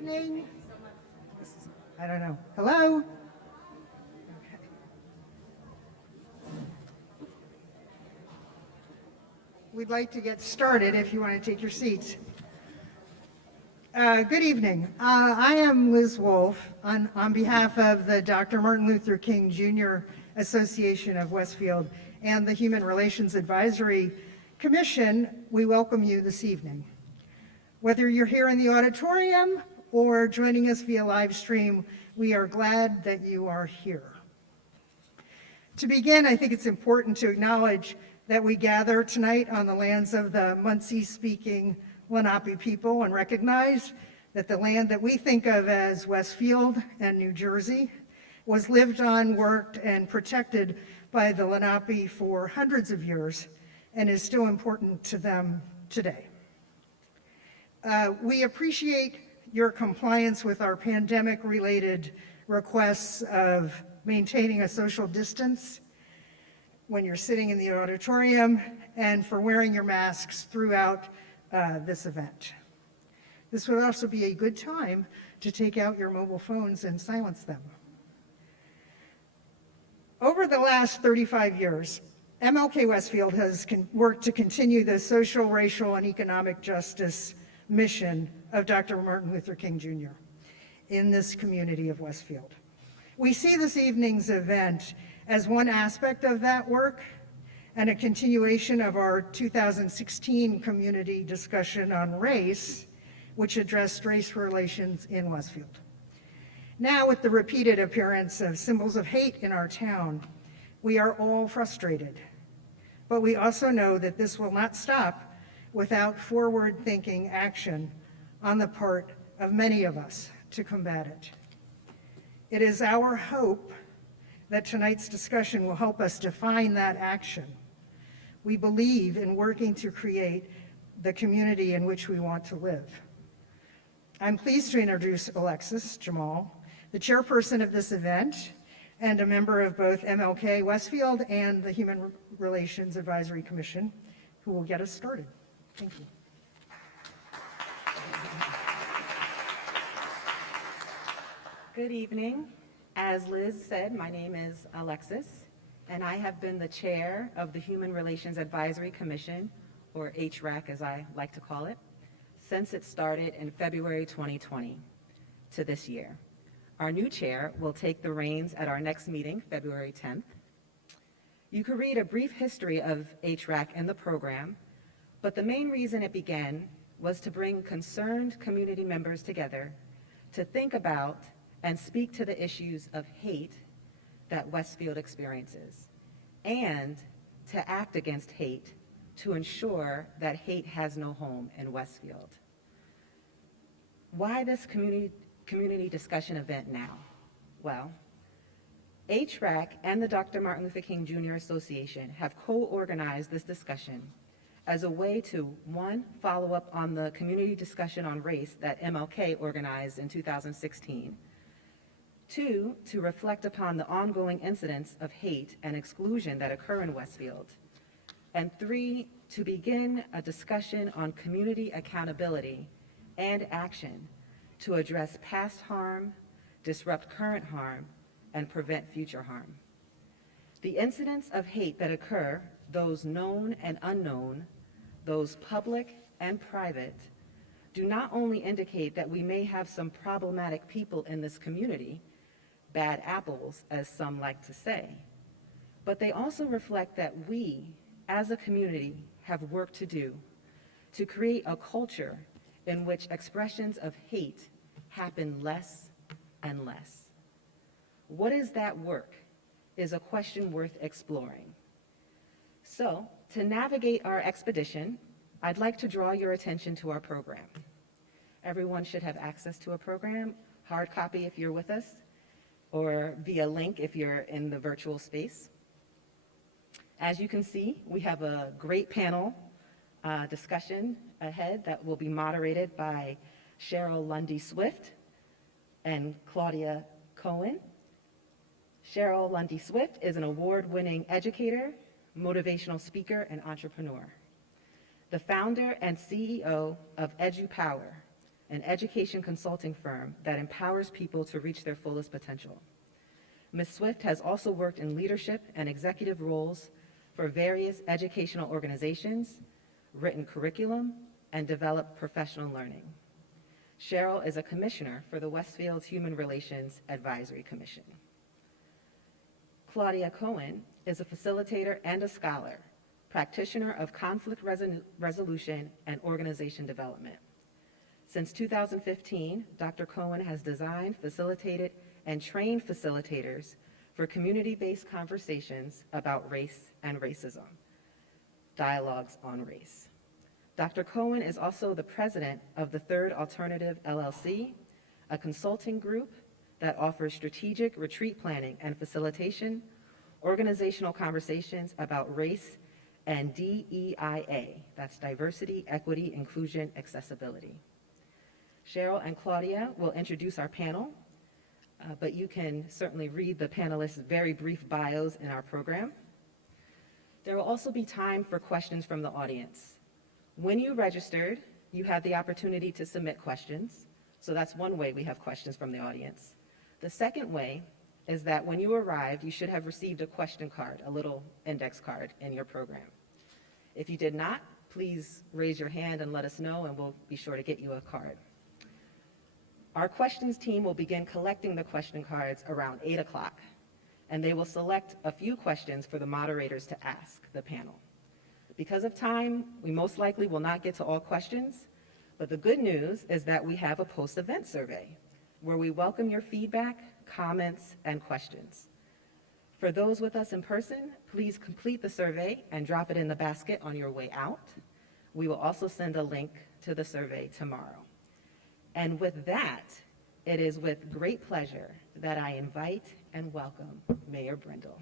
evening. I don't know. Hello? Okay. We'd like to get started if you want to take your seats. Good evening. I am Liz Wolfe on behalf of the Dr. Martin Luther King Jr. Association of Westfield and the Human Relations Advisory Commission. We welcome you this evening. Whether you're here in the auditorium or joining us via live stream, we are glad that you are here. To begin, I think it's important to acknowledge that we gather tonight on the lands of the Munsee-speaking Lenape people and recognize that the land that we think of as Westfield and New Jersey was lived on, worked, and protected by the Lenape for hundreds of years and is still important to them today. We appreciate your compliance with our pandemic-related requests of maintaining a social distance when you're sitting in the auditorium and for wearing your masks throughout this event. This would also be a good time to take out your mobile phones and silence them. Over the last 35 years, MLK Westfield has worked to continue the social, racial, and economic justice mission of Dr. Martin Luther King Jr. in this community of Westfield. We see this evening's event as one aspect of that work and a continuation of our 2016 community discussion on race, which addressed race relations in Westfield. Now, with the repeated appearance of symbols of hate in our town, we are all frustrated. But we also know that this will not stop without forward-thinking action on the part of many of us to combat it. It is our hope that tonight's discussion will help us define that action. We believe in working to create the community in which we want to live. I'm pleased to introduce Alexis Jamal, the chairperson of this event and a member of both MLK Westfield and the Human Relations Advisory Commission, who will get us started. Thank you. Good evening. As Liz said, my name is Alexis, and I have been the chair of the Human Relations Advisory Commission, or HRAC as I like to call it, since it started in February 2020 to this year. Our new chair will take the reins at our next meeting, February 10th. You could read a brief history of HRAC in the program, but the main reason it began was to bring concerned community members together to think about and speak to the issues of hate that Westfield experiences, and to act against hate to ensure that hate has no home in Westfield. Why this community discussion event now? Well, HRAC and the Dr. Martin Luther King Jr. Association have co-organized this discussion as a way to, one, follow up on the community discussion on race that MLK organized in 2016, two, to reflect upon the ongoing incidents of hate and exclusion that occur in Westfield, and three, to begin a discussion on community accountability and action to address past harm, disrupt current harm, and prevent future harm. The incidents of hate that occur, those known and unknown, those public and private, do not only indicate that we may have some problematic people in this community, bad apples, as some like to say, but they also reflect that we, as a community, have work to do to create a culture in which expressions of hate happen less and less. What is that work is a question worth exploring. So, to navigate our expedition, I'd like to draw your attention to our program. Everyone should have access to a program, hard copy if you're with us, or via link if you're in the virtual space. As you can see, we have a great panel discussion ahead that will be moderated by Cheryl Lundy-Swift and Claudia Cohen. Cheryl Lundy-Swift is an award-winning educator, motivational speaker, and entrepreneur. The founder and CEO of EduPower, an education consulting firm that empowers people to reach their fullest potential. Ms. Swift has also worked in leadership and executive roles for various educational organizations, written curriculum, and developed professional learning. Cheryl is a commissioner for the Westfield Human Relations Advisory Commission. Claudia Cohen is a facilitator and a scholar, practitioner of conflict resolution and organization development. Since 2015, Dr. Cohen has designed, facilitated, and trained facilitators for community-based conversations about race and racism, dialogues on race. Dr. Cohen is also the president of the Third Alternative LLC, a consulting group that offers strategic retreat planning and facilitation, organizational conversations about race, and DEIA, that's diversity, equity, inclusion, accessibility. Cheryl and Claudia will introduce our panel, but you can certainly read the panelists' very brief bios in our program. There will also be time for questions from the audience. When you registered, you had the opportunity to submit questions, so that's one way we have questions from the audience. The second way is that when you arrived, you should have received a question card, a little index card in your program. If you did not, please raise your hand and let us know, and we'll be sure to get you a card. Our questions team will begin collecting the question cards around 8 o'clock, and they will select a few questions for the moderators to ask the panel. Because of time, we most likely will not get to all questions, but the good news is that we have a post-event survey where we welcome your feedback, comments, and questions. For those with us in person, please complete the survey and drop it in the basket on your way out. We will also send a link to the survey tomorrow. And with that, it is with great pleasure that I invite and welcome Mayor Brindle.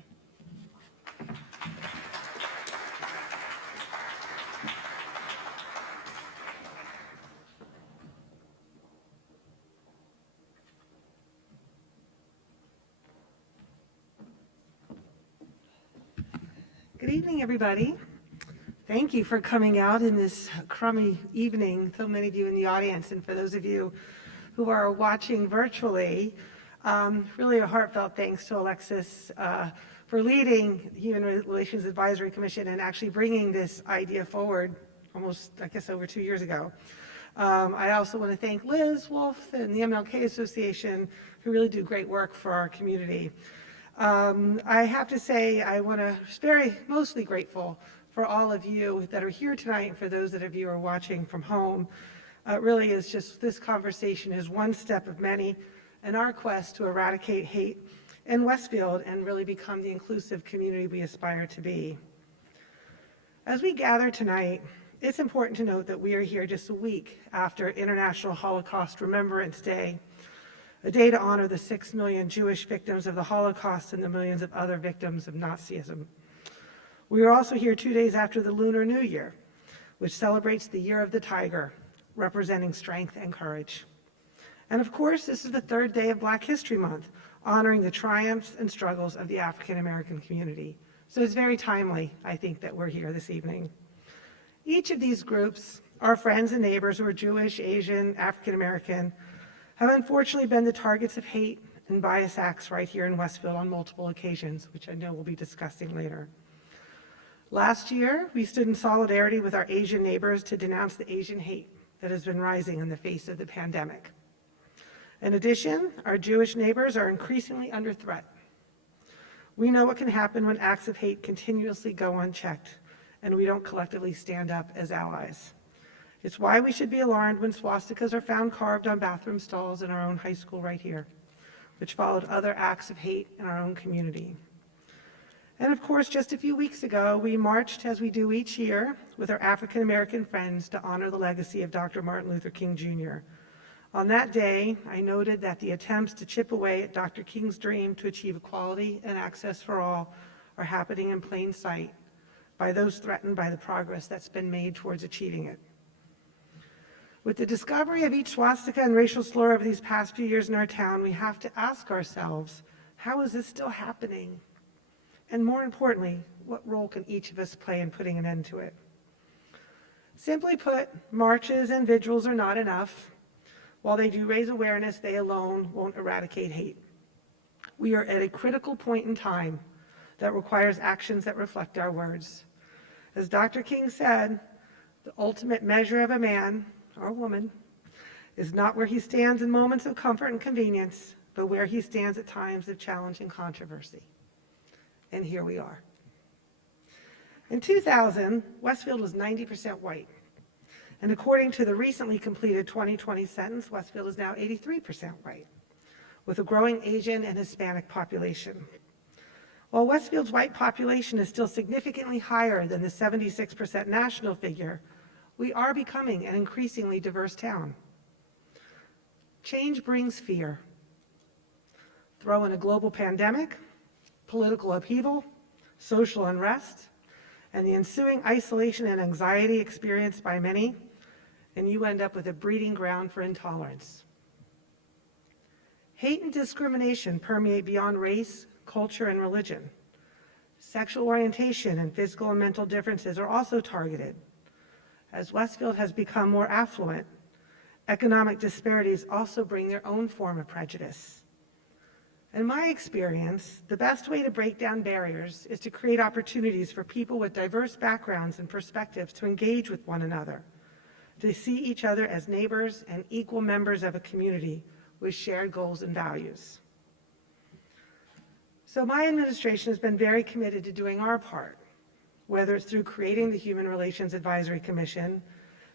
Good evening, everybody. Thank you for coming out in this crummy evening, so many of you in the audience, and for those of you who are watching virtually, really a heartfelt thanks to Alexis for leading the Human Relations Advisory Commission and actually bringing this idea forward almost, I guess, over 2 years ago. I also want to thank Liz Wolf and the MLK Association, who really do great work for our community. I have to say I want to be mostly grateful for all of you that are here tonight and for those of you who are watching from home. It really is just, this conversation is one step of many in our quest to eradicate hate in Westfield and really become the inclusive community we aspire to be. As we gather tonight, it's important to note that we are here just a week after International Holocaust Remembrance Day, a day to honor the 6 million Jewish victims of the Holocaust and the millions of other victims of Nazism. We are also here 2 days after the Lunar New Year, which celebrates the Year of the Tiger, representing strength and courage. And of course, this is the third day of Black History Month, honoring the triumphs and struggles of the African American community. So it's very timely, I think, that we're here this evening. Each of these groups, our friends and neighbors who are Jewish, Asian, African American, have unfortunately been the targets of hate and bias acts right here in Westfield on multiple occasions, which I know we'll be discussing later. Last year, we stood in solidarity with our Asian neighbors to denounce the Asian hate that has been rising in the face of the pandemic. In addition, our Jewish neighbors are increasingly under threat. We know what can happen when acts of hate continuously go unchecked, and we don't collectively stand up as allies. It's why we should be alarmed when swastikas are found carved on bathroom stalls in our own high school right here, which followed other acts of hate in our own community. And of course, just a few weeks ago, we marched, as we do each year, with our African American friends to honor the legacy of Dr. Martin Luther King Jr. On that day, I noted that the attempts to chip away at Dr. King's dream to achieve equality and access for all are happening in plain sight by those threatened by the progress that's been made towards achieving it. With the discovery of each swastika and racial slur over these past few years in our town, we have to ask ourselves, how is this still happening? And more importantly, what role can each of us play in putting an end to it? Simply put, marches and vigils are not enough. While they do raise awareness, they alone won't eradicate hate. We are at a critical point in time that requires actions that reflect our words. As Dr. King said, the ultimate measure of a man or woman is not where he stands in moments of comfort and convenience, but where he stands at times of challenge and controversy. And here we are. In 2000, Westfield was 90% white. And according to the recently completed 2020 census, Westfield is now 83% white, with a growing Asian and Hispanic population. While Westfield's white population is still significantly higher than the 76% national figure, we are becoming an increasingly diverse town. Change brings fear. Throw in a global pandemic, political upheaval, social unrest, and the ensuing isolation and anxiety experienced by many, and you end up with a breeding ground for intolerance. Hate and discrimination permeate beyond race, culture, and religion. Sexual orientation and physical and mental differences are also targeted. As Westfield has become more affluent, economic disparities also bring their own form of prejudice. In my experience, the best way to break down barriers is to create opportunities for people with diverse backgrounds and perspectives to engage with one another, to see each other as neighbors and equal members of a community with shared goals and values. So my administration has been very committed to doing our part, whether it's through creating the Human Relations Advisory Commission,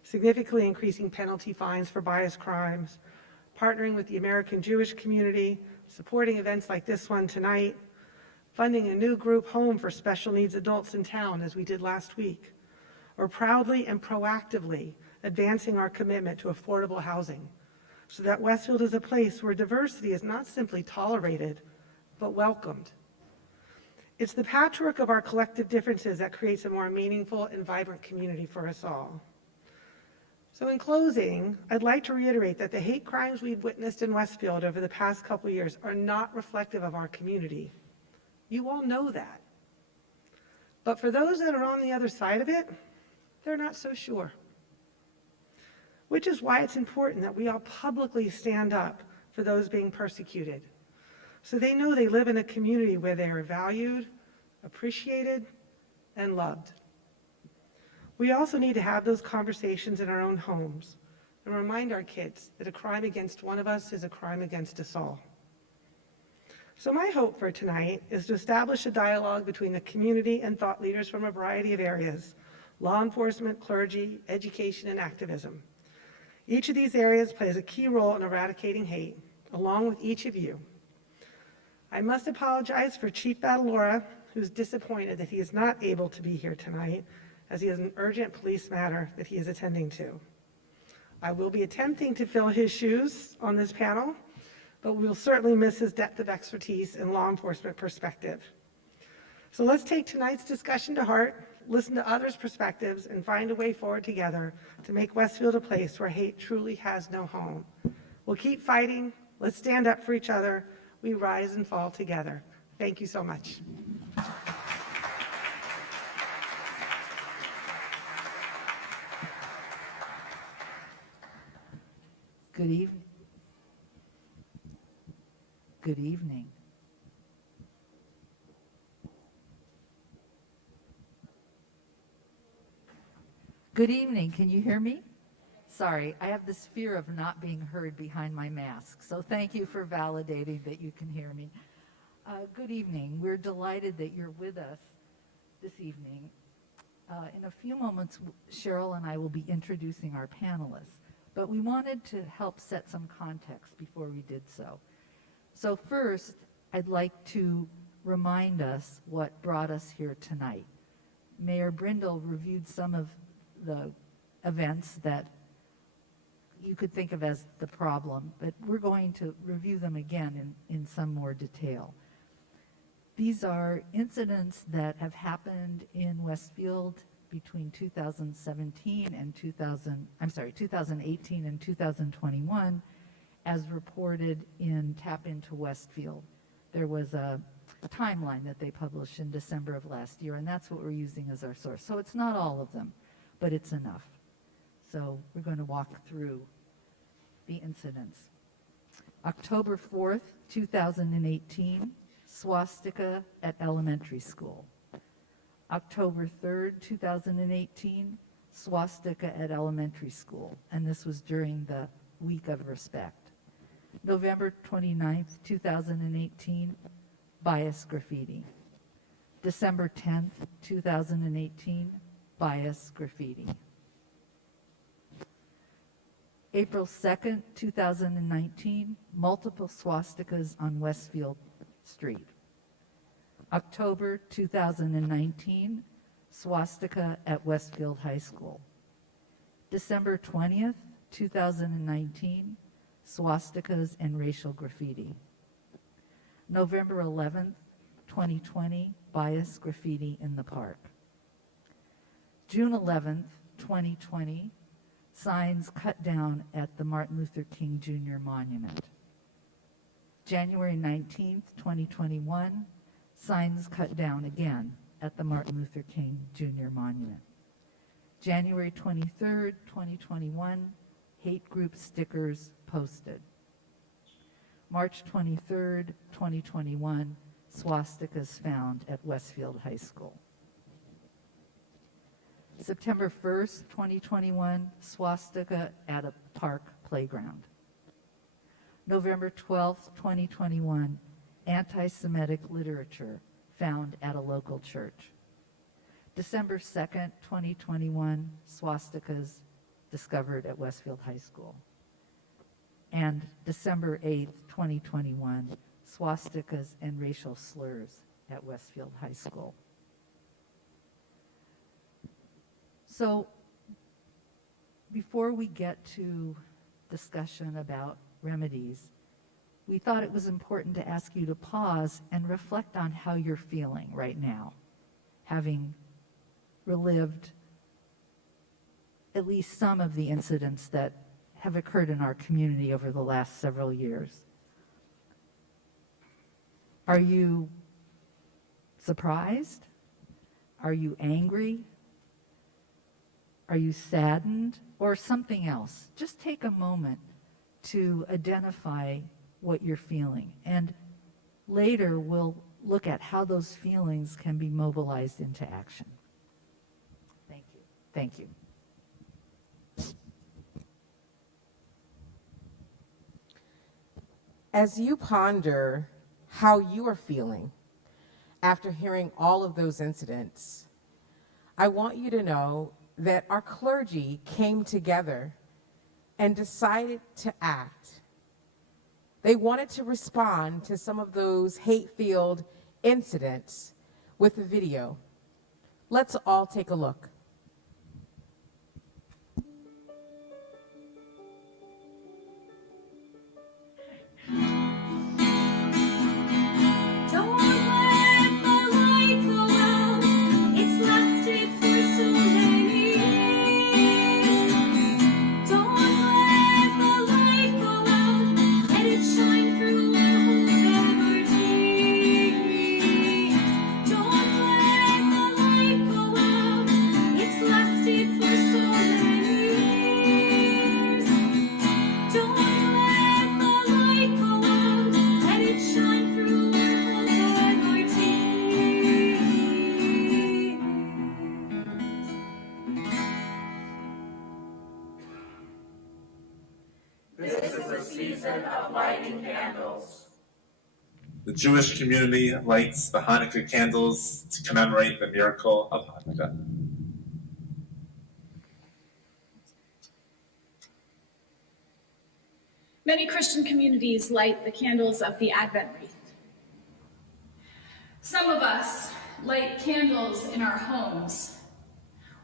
significantly increasing penalty fines for bias crimes, partnering with the American Jewish community, supporting events like this one tonight, funding a new group home for special needs adults in town, as we did last week, or proudly and proactively advancing our commitment to affordable housing, so that Westfield is a place where diversity is not simply tolerated, but welcomed. It's the patchwork of our collective differences that creates a more meaningful and vibrant community for us all. So in closing, I'd like to reiterate that the hate crimes we've witnessed in Westfield over the past couple of years are not reflective of our community. You all know that. But for those that are on the other side of it, they're not so sure. Which is why it's important that we all publicly stand up for those being persecuted, so they know they live in a community where they are valued, appreciated, and loved. We also need to have those conversations in our own homes and remind our kids that a crime against one of us is a crime against us all. So my hope for tonight is to establish a dialogue between the community and thought leaders from a variety of areas: law enforcement, clergy, education, and activism. Each of these areas plays a key role in eradicating hate, along with each of you. I must apologize for Chief Battlora, who's disappointed that he is not able to be here tonight, as he has an urgent police matter that he is attending to. I will be attempting to fill his shoes on this panel, but we will certainly miss his depth of expertise and law enforcement perspective. So let's take tonight's discussion to heart, listen to others' perspectives, and find a way forward together to make Westfield a place where hate truly has no home. We'll keep fighting. Let's stand up for each other. We rise and fall together. Thank you so much. Good evening. Good evening. Good evening. Can you hear me? Sorry, I have this fear of not being heard behind my mask, so thank you for validating that you can hear me. Good evening. We're delighted that you're with us this evening. In a few moments, Cheryl and I will be introducing our panelists, but we wanted to help set some context before we did so. So first, I'd like to remind us what brought us here tonight. Mayor Brindle reviewed some of the events that you could think of as the problem, but we're going to review them again in some more detail. These are incidents that have happened in Westfield between 2018 and 2021, as reported in Tap Into Westfield. There was a timeline that they published in December of last year, and that's what we're using as our source. So it's not all of them, but it's enough. So we're going to walk through the incidents. October 4th, 2018, swastika at elementary school. October 3rd, 2018, swastika at elementary school, and this was during the Week of Respect. November 29th, 2018, bias graffiti. December 10th, 2018, bias graffiti. April 2nd, 2019, multiple swastikas on Westfield Street. October 2019, swastika at Westfield High School. December 20th, 2019, swastikas and racial graffiti. November 11th, 2020, bias graffiti in the park. June 11th, 2020, signs cut down at the Martin Luther King Jr. Monument. January 19th, 2021, signs cut down again at the Martin Luther King Jr. Monument. January 23rd, 2021, hate group stickers posted. March 23rd, 2021, swastikas found at Westfield High School. September 1st, 2021, swastika at a park playground. November 12th, 2021, anti-Semitic literature found at a local church. December 2nd, 2021, swastikas discovered at Westfield High School. And December 8th, 2021, swastikas and racial slurs at Westfield High School. So before we get to discussion about remedies, we thought it was important to ask you to pause and reflect on how you're feeling right now, having relived at least some of the incidents that have occurred in our community over the last several years. Are you surprised? Are you angry? Are you saddened? Or something else? Just take a moment to identify what you're feeling. And later we'll look at how those feelings can be mobilized into action. Thank you. Thank you. As you ponder how you are feeling after hearing all of those incidents, I want you to know that our clergy came together and decided to act. They wanted to respond to some of those hate-filled incidents with a video. Let's all take a look. The Jewish community lights the Hanukkah candles to commemorate the miracle of Hanukkah. Many Christian communities light the candles of the Advent wreath. Some of us light candles in our homes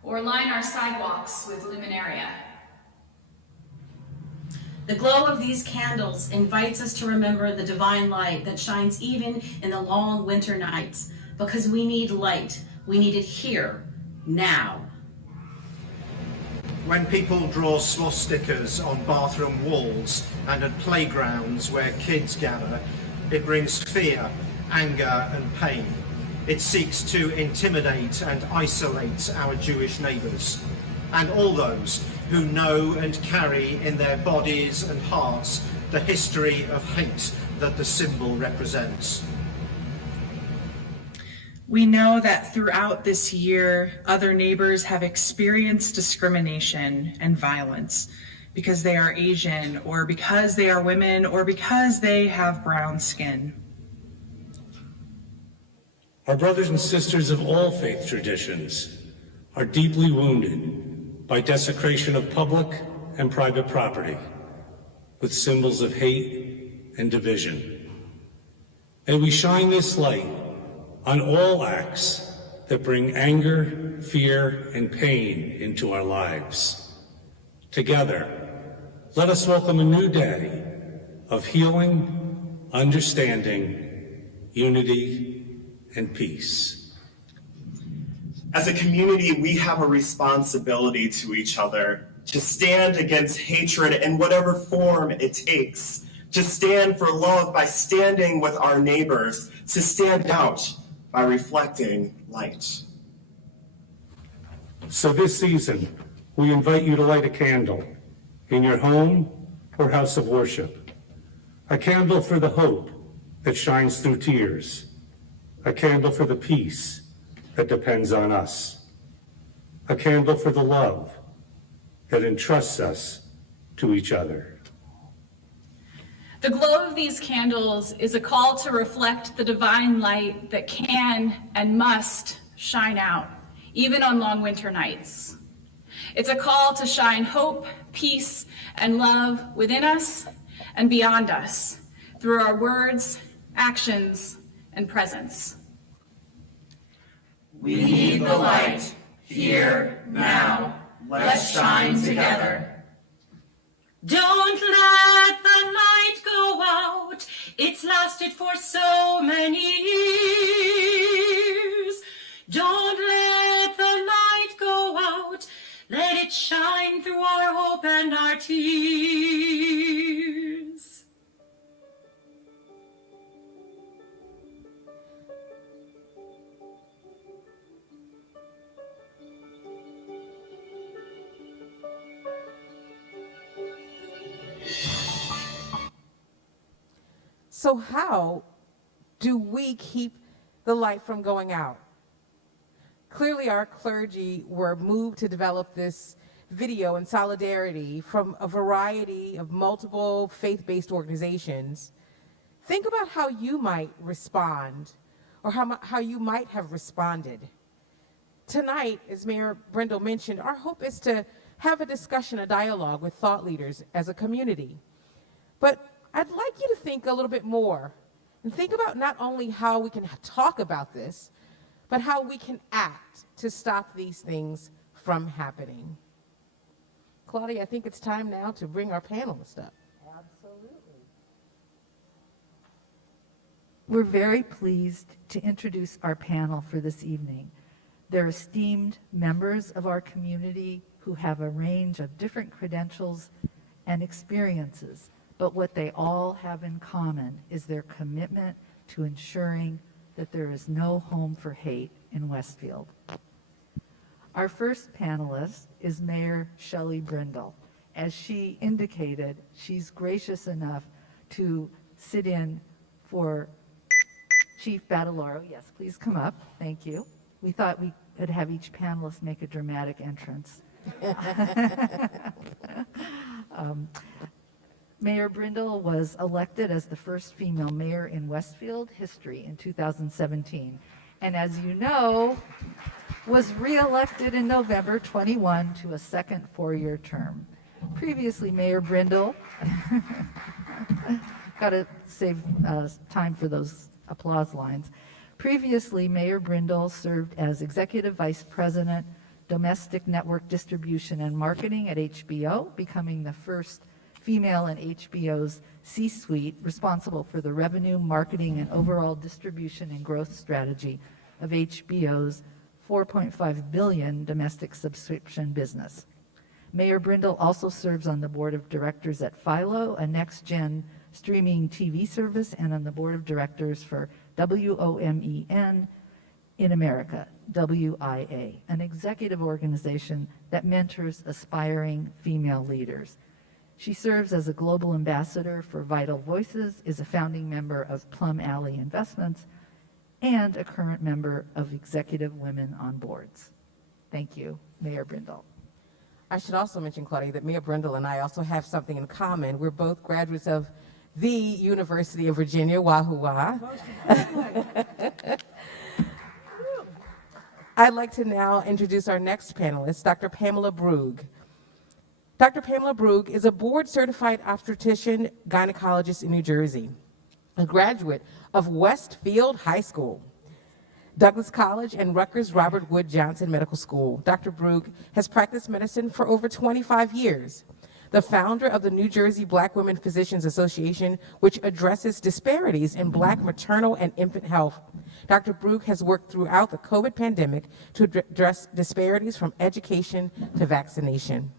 or line our sidewalks with luminaria. The glow of these candles invites us to remember the divine light that shines even in the long winter nights, because we need light. We need it here, now. When people draw swastikas on bathroom walls and at playgrounds where kids gather, it brings fear, anger and pain. It seeks to intimidate and isolate our Jewish neighbours. and all those who know and carry in their bodies and hearts the history of hate that the symbol represents. We know that throughout this year, other neighbors have experienced discrimination and violence because they are Asian, or because they are women, or because they have brown skin. Our brothers and sisters of all faith traditions are deeply wounded by desecration of public and private property with symbols of hate and division. May we shine this light on all acts that bring anger, fear, and pain into our lives. Together, let us welcome a new day of healing, understanding, unity, and peace. As a community, we have a responsibility to each other to stand against hatred in whatever form it takes, to stand for love by standing with our neighbors, to stand out by reflecting light. So this season, we invite you to light a candle in your home or house of worship. A candle for the hope that shines through tears. A candle for the peace that depends on us. A candle for the love that entrusts us to each other. The glow of these candles is a call to reflect the divine light that can and must shine out, even on long winter nights. It's a call to shine hope, peace, and love within us and beyond us through our words, actions, and presence. We need the light, here, now. Let's shine together. Don't let the light go out. It's lasted for so many years. Don't let the light go out. Let it shine through our hope and our tears. So how do we keep the light from going out? Clearly, our clergy were moved to develop this video in solidarity from a variety of multiple faith-based organizations. Think about how you might respond, or how you might have responded. Tonight, as Mayor Brindle mentioned, our hope is to have a discussion, a dialogue with thought leaders as a community. But I'd like you to think a little bit more and think about not only how we can talk about this, but how we can act to stop these things from happening. Claudia, I think it's time now to bring our panelists up. Absolutely. We're very pleased to introduce our panel for this evening. They're esteemed members of our community who have a range of different credentials and experiences, but what they all have in common is their commitment to ensuring that there is no home for hate in Westfield. Our first panelist is Mayor Shelley Brindle. As she indicated, she's gracious enough to sit in for Chief Badalaro. Yes, please come up. Thank you. We thought we could have each panelist make a dramatic entrance. Mayor Brindle was elected as the first female mayor in Westfield history in 2017. And as you know, was re-elected in November 21 to a second four-year term. Previously, Mayor Brindle, got to save time for those applause lines. Previously, Mayor Brindle served as Executive Vice President, Domestic Network Distribution and Marketing at HBO, becoming the first female in HBO's C-suite responsible for the revenue, marketing, and overall distribution and growth strategy of HBO's $4.5 billion domestic subscription business. Mayor Brindle also serves on the board of directors at Philo, a next-gen streaming TV service, and on the board of directors for WOMEN, in America, WIA, an executive organization that mentors aspiring female leaders. She serves as a global ambassador for Vital Voices, is a founding member of Plum Alley Investments, and a current member of Executive Women on Boards. Thank you, Mayor Brindle. I should also mention, Claudia, that Mayor Brindle and I also have something in common. We're both graduates of the University of Virginia, Wahoo Wah. I'd like to now introduce our next panelist, Dr. Pamela Brugge. Dr. Pamela Brugge is a board-certified obstetrician gynecologist in New Jersey, a graduate of Westfield High School, Douglas College, and Rutgers Robert Wood Johnson Medical School. Dr. Brugge has practiced medicine for over 25 years. The founder of the New Jersey Black Women Physicians Association, which addresses disparities in Black maternal and infant health. Dr. Brugge has worked throughout the COVID pandemic to address disparities from education to vaccination.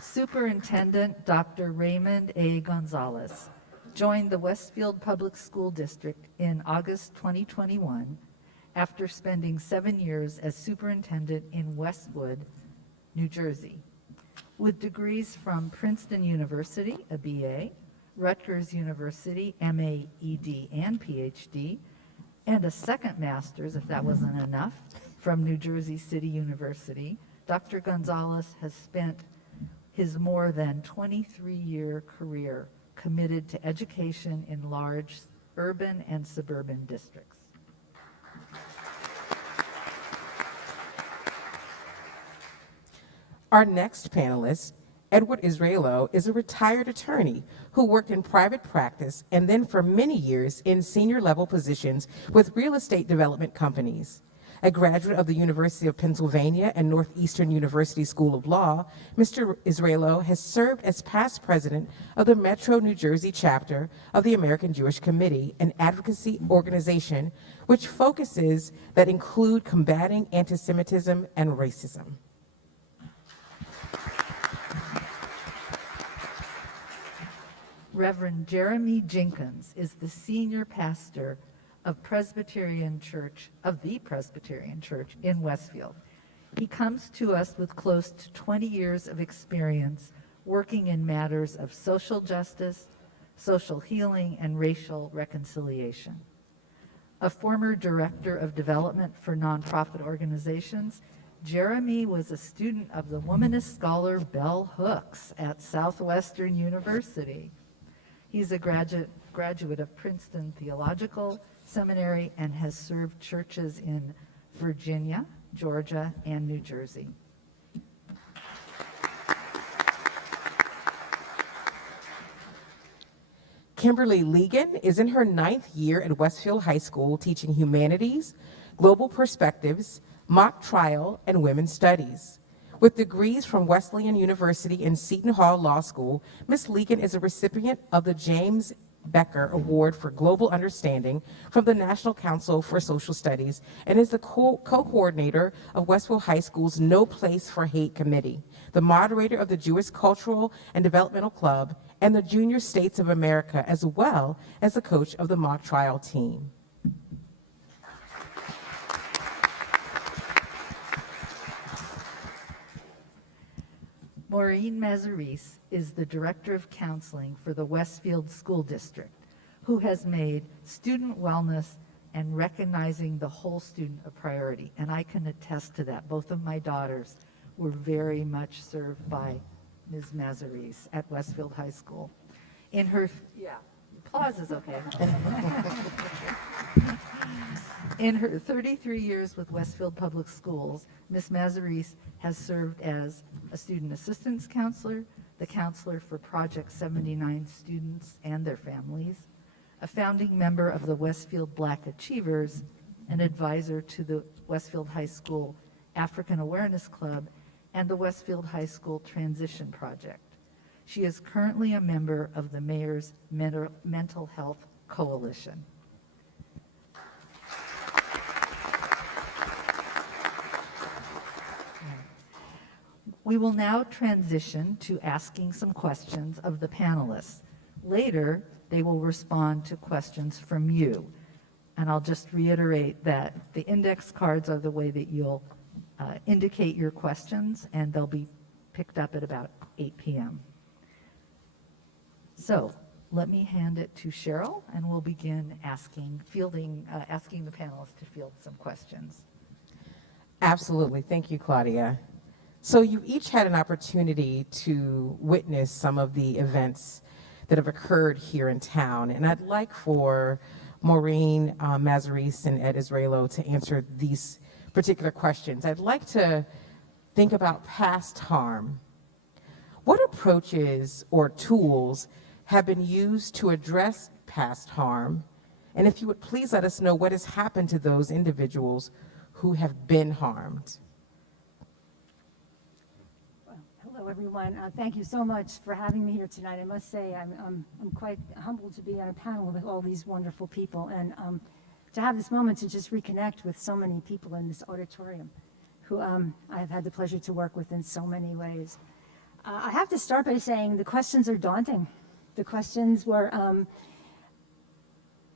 Superintendent Dr. Raymond A. Gonzalez joined the Westfield Public School District in August 2021 after spending 7 years as superintendent in Westwood, New Jersey. With degrees from Princeton University, a BA, Rutgers University, MA, ED, and PhD, and a second master's, if that wasn't enough, from New Jersey City University, Dr. Gonzalez has spent his more than 23-year career committed to education in large urban and suburban districts. Our next panelist, Edward Israelo, is a retired attorney who worked in private practice and then for many years in senior level positions with real estate development companies. A graduate of the University of Pennsylvania and Northeastern University School of Law, Mr. Israelo has served as past president of the Metro New Jersey chapter of the American Jewish Committee, an advocacy organization which focuses that include combating antisemitism and racism. Reverend Jeremy Jenkins is the senior pastor of the Presbyterian Church in Westfield. He comes to us with close to 20 years of experience working in matters of social justice, social healing, and racial reconciliation. A former director of development for nonprofit organizations, Jeremy was a student of the womanist scholar Bell Hooks at Southwestern University. He's a graduate of Princeton Theological Seminary and has served churches in Virginia, Georgia, and New Jersey. Kimberly Ligon is in her 9th year at Westfield High School teaching humanities, global perspectives, mock trial, and women's studies. With degrees from Wesleyan University and Seton Hall Law School, Ms. Ligon is a recipient of the James Becker Award for Global Understanding from the National Council for Social Studies and is the co-coordinator of Westfield High School's No Place for Hate Committee, the moderator of the Jewish Cultural and Developmental Club, and the Junior States of America, as well as the coach of the mock trial team. Maureen Mazaris is the Director of Counseling for the Westfield School District, who has made student wellness and recognizing the whole student a priority. And I can attest to that. Both of my daughters were very much served by Ms. Mazaris at Westfield High School. In her, applause is okay. In her 33 years with Westfield Public Schools, Ms. Mazaris has served as a student assistance counselor, the counselor for Project 79 students and their families, a founding member of the Westfield Black Achievers, an advisor to the Westfield High School African Awareness Club, and the Westfield High School Transition Project. She is currently a member of the Mayor's Mental Health Coalition. We will now transition to asking some questions of the panelists. Later, they will respond to questions from you. And I'll just reiterate that the index cards are the way that you'll indicate your questions, and they'll be picked up at about 8 p.m. So let me hand it to Cheryl, and we'll begin asking the panelists to field some questions. Absolutely. Thank you, Claudia. So you each had an opportunity to witness some of the events that have occurred here in town, and I'd like for Maureen Mazzarese and Ed Israelo to answer these particular questions. I'd like to think about past harm. What approaches or tools have been used to address past harm? And if you would please let us know what has happened to those individuals who have been harmed. Hello, everyone. Thank you so much for having me here tonight. I must say I'm quite humbled to be on a panel with all these wonderful people, and to have this moment to just reconnect with so many people in this auditorium who I've had the pleasure to work with in so many ways. I have to start by saying the questions are daunting. The questions were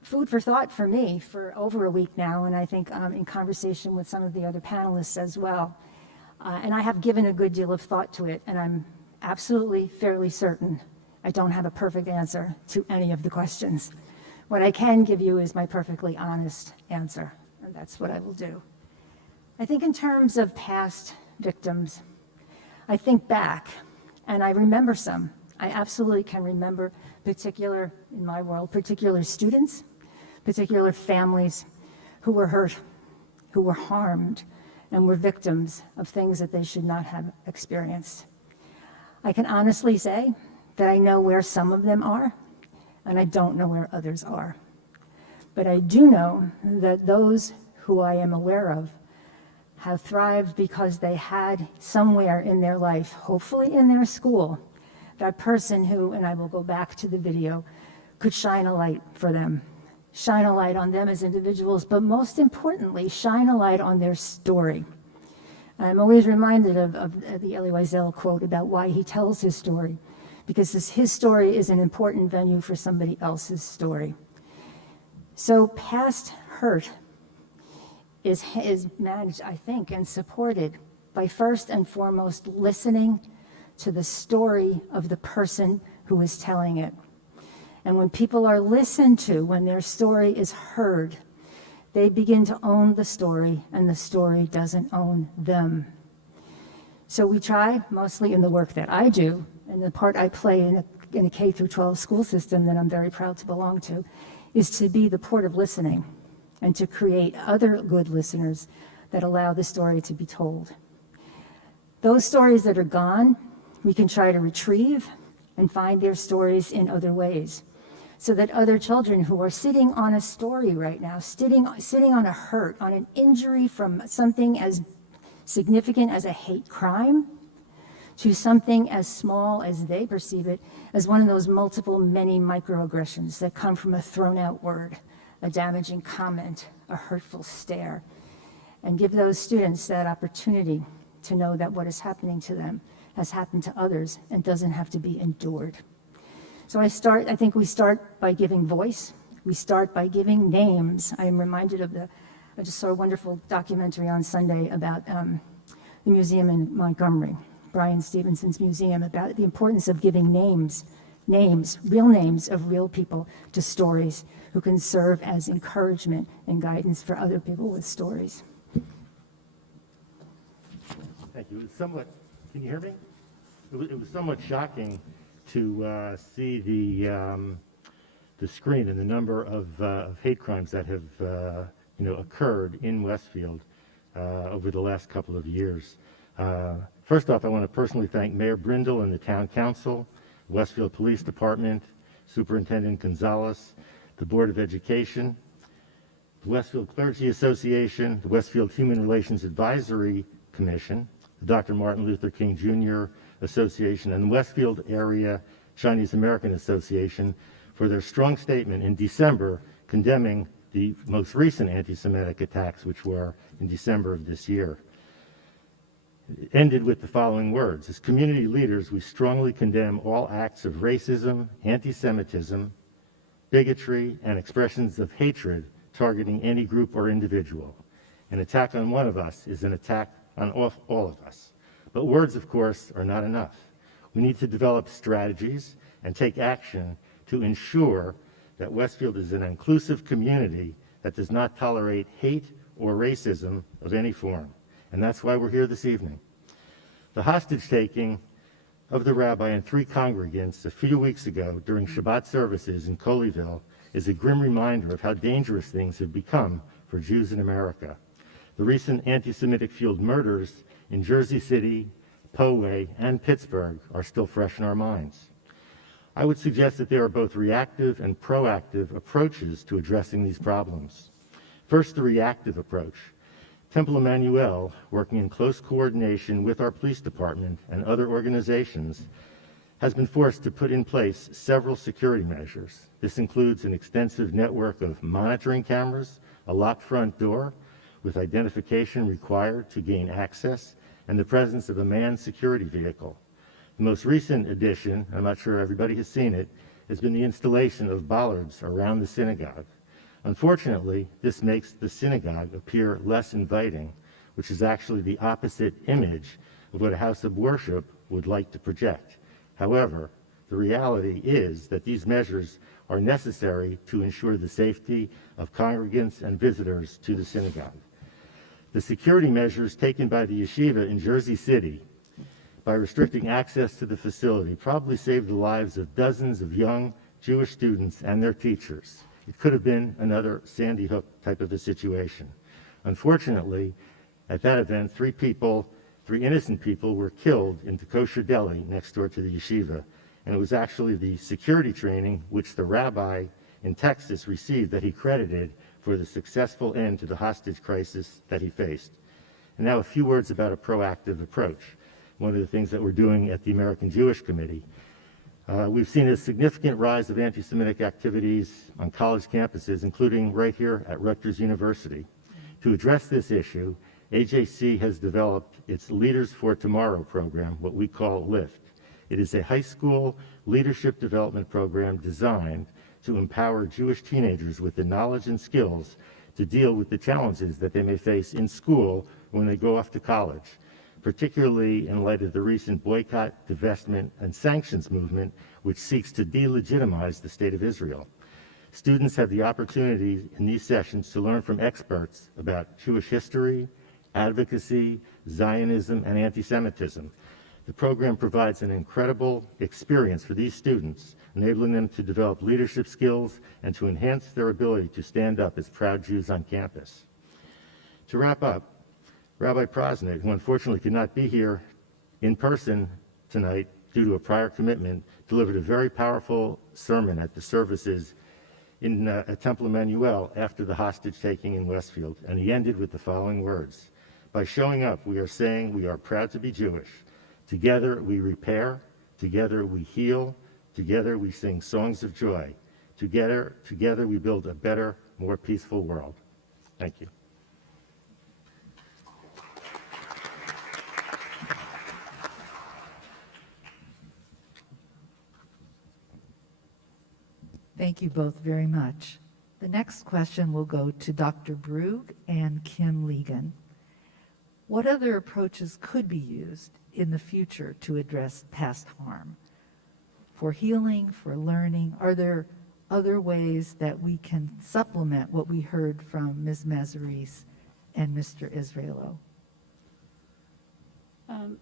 food for thought for me for over a week now, and I think in conversation with some of the other panelists as well. And I have given a good deal of thought to it, and I'm absolutely fairly certain I don't have a perfect answer to any of the questions. What I can give you is my perfectly honest answer, and that's what I will do. I think in terms of past victims, I think back, and I remember some. I absolutely can remember particular students, particular families who were hurt, who were harmed, and were victims of things that they should not have experienced. I can honestly say that I know where some of them are, and I don't know where others are. But I do know that those who I am aware of have thrived because they had somewhere in their life, hopefully in their school, that person who, and I will go back to the video, could shine a light for them, shine a light on them as individuals, but most importantly, shine a light on their story. I'm always reminded of the Elie Wiesel quote about why he tells his story, because his story is an important venue for somebody else's story. So past hurt is managed, I think, and supported by first and foremost listening to the story of the person who is telling it. And when people are listened to, when their story is heard, they begin to own the story, and the story doesn't own them. So we try, mostly in the work that I do, and the part I play in a K through 12 school system that I'm very proud to belong to, is to be the port of listening and to create other good listeners that allow the story to be told. Those stories that are gone, we can try to retrieve and find their stories in other ways, so that other children who are sitting on a story right now, sitting on a hurt, on an injury from something as significant as a hate crime, to something as small as they perceive it as one of those many microaggressions that come from a thrown out word, a damaging comment, a hurtful stare, and give those students that opportunity to know that what is happening to them has happened to others and doesn't have to be endured. So I think we start by giving voice. We start by giving names. I am reminded of I just saw a wonderful documentary on Sunday about the museum in Montgomery, Brian Stevenson's museum, about the importance of giving names, real names of real people to stories who can serve as encouragement and guidance for other people with stories. Thank you. Can you hear me? It was somewhat shocking to see the screen and the number of hate crimes that have occurred in Westfield over the last couple of years. First off, I want to personally thank Mayor Brindle and the Town Council, Westfield Police Department, Superintendent Gonzalez, the Board of Education, the Westfield Clergy Association, the Westfield Human Relations Advisory Commission, the Dr. Martin Luther King Jr. Association, and the Westfield Area Chinese American Association for their strong statement in December condemning the most recent anti-Semitic attacks, which were in December of this year. ended with the following words: as community leaders, we strongly condemn all acts of racism, anti-Semitism, bigotry, and expressions of hatred targeting any group or individual. An attack on one of us is an attack on all of us. But words, of course, are not enough. We need to develop strategies and take action to ensure that Westfield is an inclusive community that does not tolerate hate or racism of any form. And that's why we're here this evening. The hostage taking of the rabbi and 3 congregants a few weeks ago during Shabbat services in Colleyville is a grim reminder of how dangerous things have become for Jews in America. The recent anti-Semitic fueled murders in Jersey City, Poway, and Pittsburgh are still fresh in our minds. I would suggest that there are both reactive and proactive approaches to addressing these problems. First, the reactive approach. Temple Emmanuel, working in close coordination with our police department and other organizations, has been forced to put in place several security measures. This includes an extensive network of monitoring cameras, a locked front door with identification required to gain access, and the presence of a manned security vehicle. The most recent addition, I'm not sure everybody has seen it, has been the installation of bollards around the synagogue. Unfortunately, this makes the synagogue appear less inviting, which is actually the opposite image of what a house of worship would like to project. However, the reality is that these measures are necessary to ensure the safety of congregants and visitors to the synagogue. The security measures taken by the yeshiva in Jersey City by restricting access to the facility probably saved the lives of dozens of young Jewish students and their teachers. It could have been another Sandy Hook type of a situation. Unfortunately, at that event, 3 innocent people were killed in the kosher deli next door to the yeshiva. And it was actually the security training which the rabbi in Texas received that he credited for the successful end to the hostage crisis that he faced. And now a few words about a proactive approach. One of the things that we're doing at the American Jewish Committee. We've seen a significant rise of anti-Semitic activities on college campuses, including right here at Rutgers University. To address this issue, AJC has developed its Leaders for Tomorrow program, what we call LIFT. It is a high school leadership development program designed to empower Jewish teenagers with the knowledge and skills to deal with the challenges that they may face in school when they go off to college, particularly in light of the recent boycott, divestment, and sanctions movement, which seeks to delegitimize the State of Israel. Students have the opportunity in these sessions to learn from experts about Jewish history, advocacy, Zionism, and anti-Semitism. The program provides an incredible experience for these students, enabling them to develop leadership skills and to enhance their ability to stand up as proud Jews on campus. To wrap up, Rabbi Prosnick, who unfortunately could not be here in person tonight due to a prior commitment, delivered a very powerful sermon at the services at Temple Emmanuel after the hostage taking in Westfield, and he ended with the following words: by showing up, we are saying we are proud to be Jewish. Together we repair, together we heal, together we sing songs of joy. Together we build a better, more peaceful world. Thank you. Thank you both very much. The next question will go to Dr. Brug and Kim Ligon. What other approaches could be used in the future to address past harm? For healing, for learning, are there other ways that we can supplement what we heard from Ms. Mazaris and Mr. Israelo?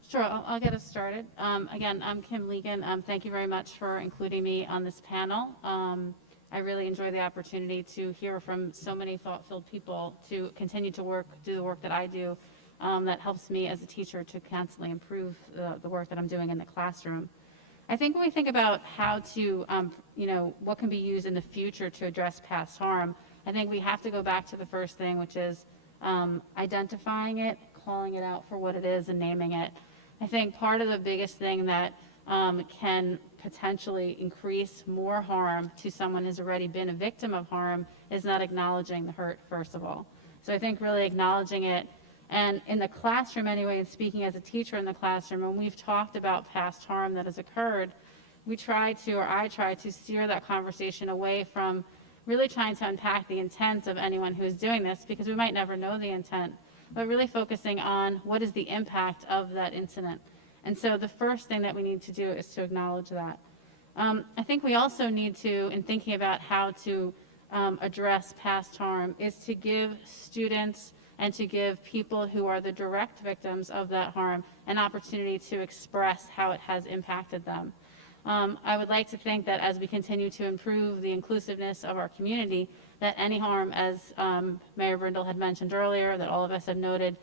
Sure, I'll get us started. Again, I'm Kim Ligon. Thank you very much for including me on this panel. I really enjoy the opportunity to hear from so many thought-filled people to continue to do the work that I do that helps me as a teacher to constantly improve the work that I'm doing in the classroom. I think when we think about how to, what can be used in the future to address past harm, I think we have to go back to the first thing, which is identifying it, calling it out for what it is, and naming it. I think part of the biggest thing that can potentially increase more harm to someone who's already been a victim of harm is not acknowledging the hurt, first of all. So I think really acknowledging it And in the classroom anyway, and speaking as a teacher in the classroom, when we've talked about past harm that has occurred, I try to steer that conversation away from really trying to unpack the intent of anyone who is doing this, because we might never know the intent, but really focusing on what is the impact of that incident. And so the first thing that we need to do is to acknowledge that. I think we also need to, in thinking about how to address past harm, is to give students and to give people who are the direct victims of that harm an opportunity to express how it has impacted them. I would like to think that as we continue to improve the inclusiveness of our community, that any harm, as Mayor Brindle had mentioned earlier, that all of us have noted,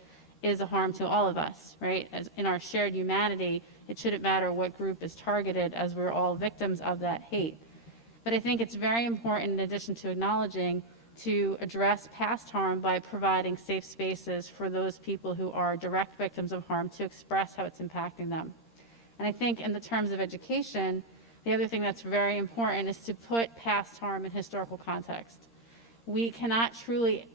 is a harm to all of us, right? As in our shared humanity, it shouldn't matter what group is targeted, as we're all victims of that hate. But I think it's very important, in addition to acknowledging, to address past harm by providing safe spaces for those people who are direct victims of harm to express how it's impacting them. And I think in the terms of education, the other thing that's very important is to put past harm in historical context. We cannot truly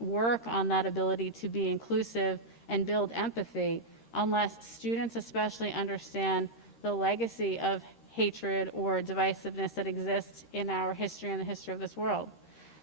work on that ability to be inclusive and build empathy unless students especially understand the legacy of hatred or divisiveness that exists in our history and the history of this world,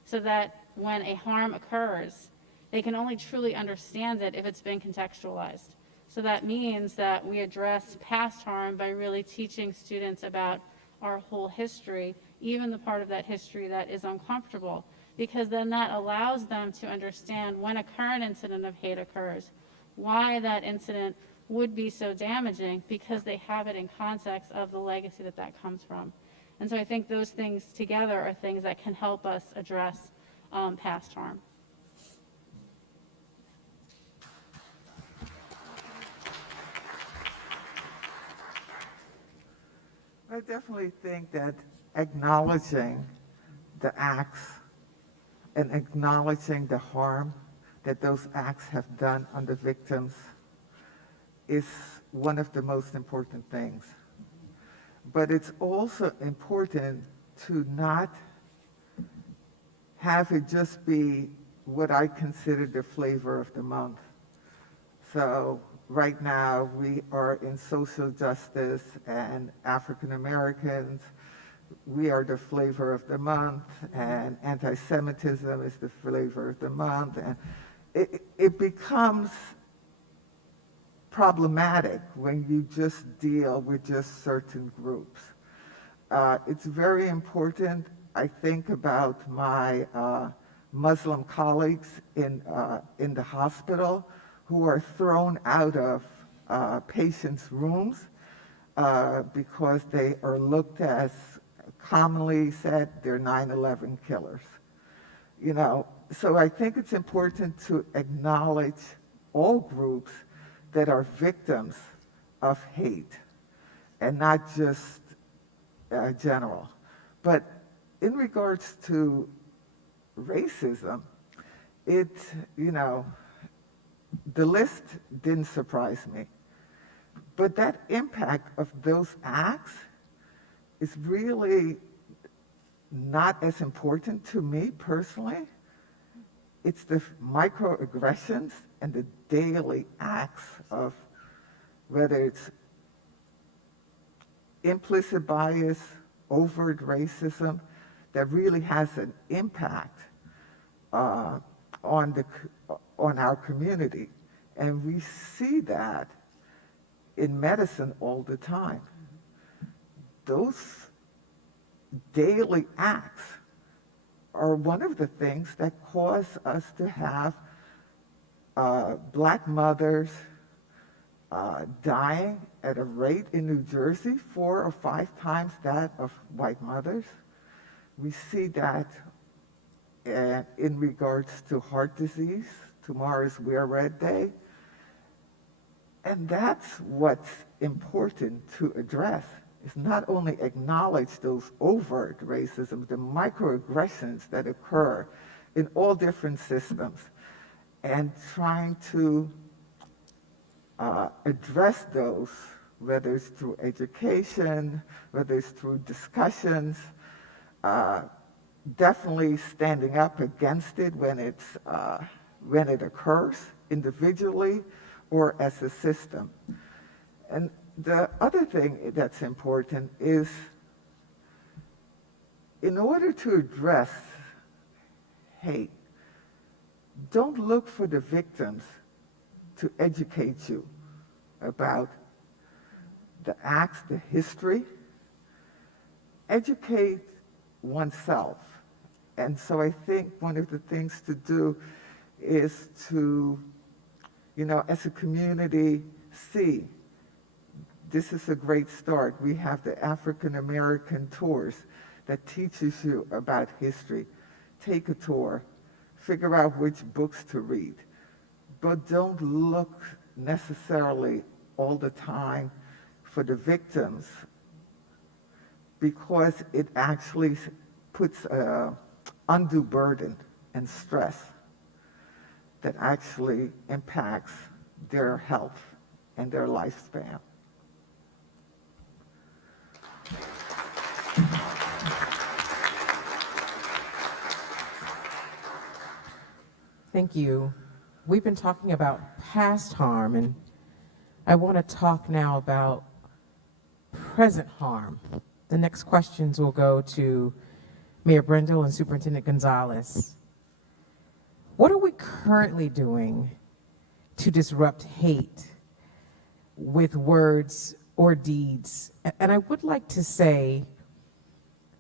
so that when a harm occurs, they can only truly understand it if it's been contextualized. So that means that we address past harm by really teaching students about our whole history, even the part of that history that is uncomfortable, because then that allows them to understand when a current incident of hate occurs, why that incident would be so damaging, because they have it in context of the legacy that that comes from. And so I think those things together are things that can help us address past harm. I definitely think that acknowledging the acts and acknowledging the harm that those acts have done on the victims is one of the most important things. But it's also important to not have it just be what I consider the flavor of the month. So right now we are in social justice and African Americans. We are the flavor of the month, and antisemitism is the flavor of the month. And it becomes problematic when you just deal with just certain groups. It's very important, I think, about my Muslim colleagues in the hospital who are thrown out of patients' rooms because they are looked as, commonly said, they're 9/11 killers. You know, so I think it's important to acknowledge all groups that are victims of hate and not just general. But in regards to racism, the list didn't surprise me. But that impact of those acts is really not as important to me personally. It's the microaggressions and the daily acts of whether it's implicit bias, overt racism, that really has an impact on our community. And we see that in medicine all the time. Those daily acts are one of the things that cause us to have Black mothers dying at a rate in New Jersey 4 or 5 times that of white mothers. We see that in regards to heart disease. Tomorrow's Wear Red Day. And that's what's important to address, is not only acknowledge those overt racism, the microaggressions that occur in all different systems, and trying to address those, whether it's through education, whether it's through discussions, definitely standing up against it when it occurs, individually or as a system. And the other thing that's important is, in order to address hate, don't look for the victims to educate you about the acts, the history. Educate oneself. And so I think one of the things to do is to, as a community, see this is a great start. We have the African American tours that teaches you about history. Take a tour, figure out which books to read, but don't look necessarily all the time for the victims, because it actually puts an undue burden and stress that actually impacts their health and their lifespan. Thank you. We've been talking about past harm, and I want to talk now about present harm. The next questions will go to Mayor Brindle and Superintendent Gonzalez. What are we currently doing to disrupt hate with words or deeds? And I would like to say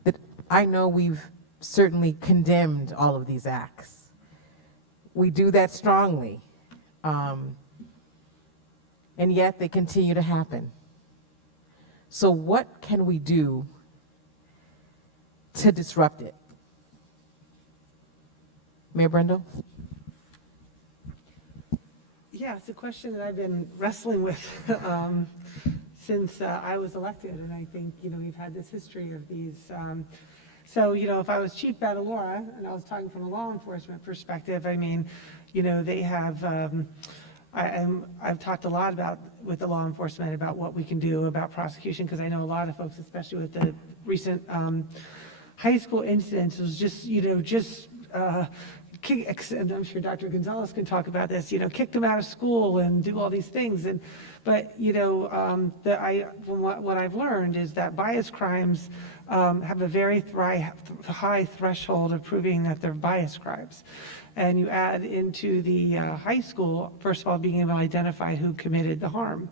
that I know we've certainly condemned all of these acts. We do that strongly, and yet they continue to happen. So what can we do to disrupt it? Mayor Brindle? Yeah, it's a question that I've been wrestling with since I was elected, and I think, we've had this history of these. So, if I was Chief Badalora, and I was talking from a law enforcement perspective, they have, I've talked a lot with the law enforcement about what we can do about prosecution, because I know a lot of folks, especially with the recent high school incidents, was and I'm sure Dr. Gonzalez can talk about this, kick them out of school and do all these things. But what I've learned is that bias crimes have a very high threshold of proving that they're bias crimes. And you add into the high school, first of all, being able to identify who committed the harm.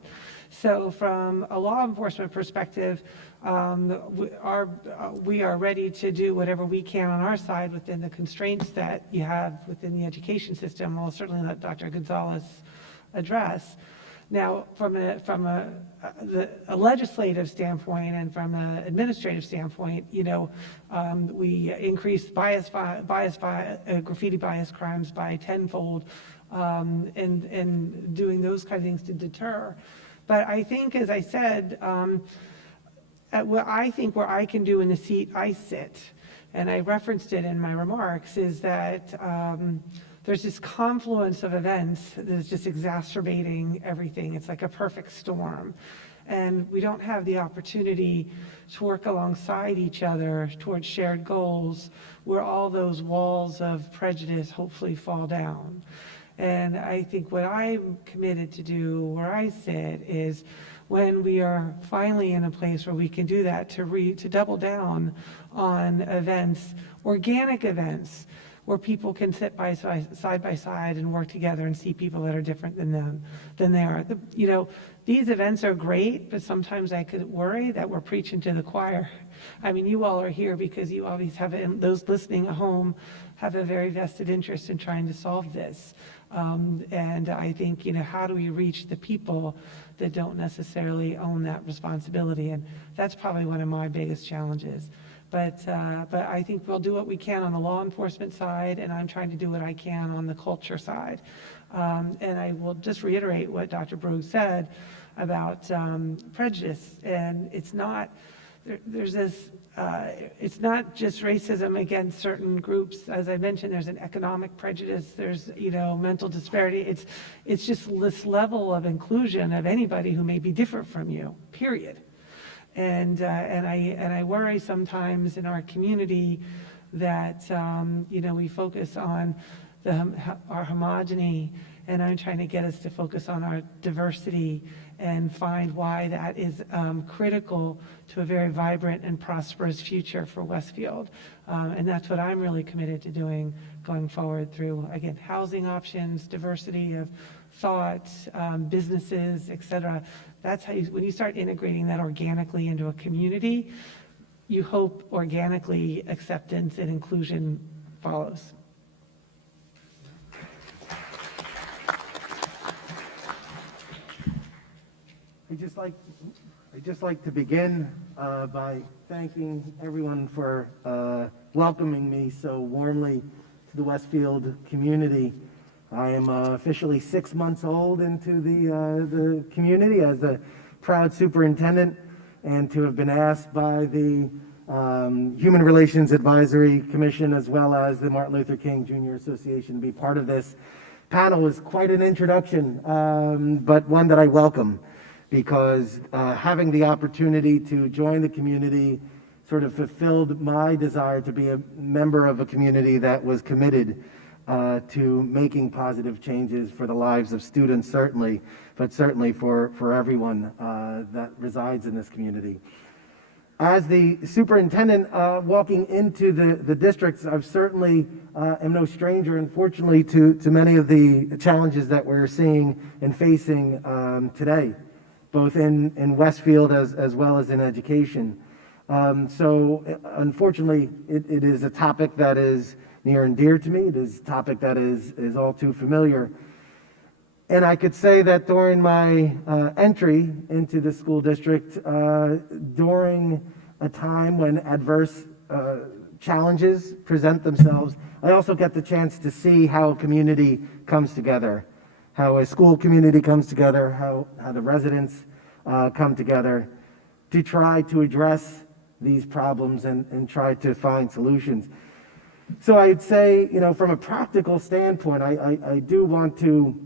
So from a law enforcement perspective, we are ready to do whatever we can on our side within the constraints that you have within the education system. I'll certainly let Dr. Gonzalez address. Now, from a legislative standpoint and from an administrative standpoint, we increased graffiti bias crimes by tenfold, and doing those kind of things to deter. But I think, as I said, what I can do in the seat I sit, and I referenced it in my remarks, is that there's this confluence of events that is just exacerbating everything. It's like a perfect storm. And we don't have the opportunity to work alongside each other towards shared goals where all those walls of prejudice hopefully fall down. And I think what I'm committed to do where I sit is, when we are finally in a place where we can do that, to double down on events, organic events, where people can sit side by side and work together and see people that are different than they are. These events are great, but sometimes I could worry that we're preaching to the choir. You all are here because you always have, and those listening at home have a very vested interest in trying to solve this. And I think, how do we reach the people that don't necessarily own that responsibility? And that's probably one of my biggest challenges. But I think we'll do what we can on the law enforcement side, and I'm trying to do what I can on the culture side. And I will just reiterate what Dr. Brugge said about prejudice. And it's not, it's not just racism against certain groups. As I mentioned, there's an economic prejudice, there's, mental disparity. It's just this level of inclusion of anybody who may be different from you, period. And I worry sometimes in our community that, we focus on our homogeny, and I'm trying to get us to focus on our diversity and find why that is critical to a very vibrant and prosperous future for Westfield. And that's what I'm really committed to doing going forward through, again, housing options, diversity of thought, businesses, et cetera. That's how when you start integrating that organically into a community, you hope organically acceptance and inclusion follows. I'd just like to begin by thanking everyone for welcoming me so warmly to the Westfield community. I am officially 6 months old into the community as the proud superintendent, and to have been asked by the Human Relations Advisory Commission as well as the Martin Luther King Jr. Association to be part of this panel is quite an introduction, but one that I welcome, because having the opportunity to join the community sort of fulfilled my desire to be a member of a community that was committed to making positive changes for the lives of students, certainly, but certainly for everyone that resides in this community. As the superintendent walking into the districts, I've certainly am no stranger, unfortunately, to many of the challenges that we're seeing and facing today, both in Westfield as well as in education. So unfortunately, it is a topic that is near and dear to me. It is a topic that is all too familiar. And I could say that during my entry into the school district, during a time when adverse challenges present themselves, I also get the chance to see how a community comes together, how a school community comes together, how the residents come together to try to address these problems and try to find solutions. So I'd say, from a practical standpoint, I do want to,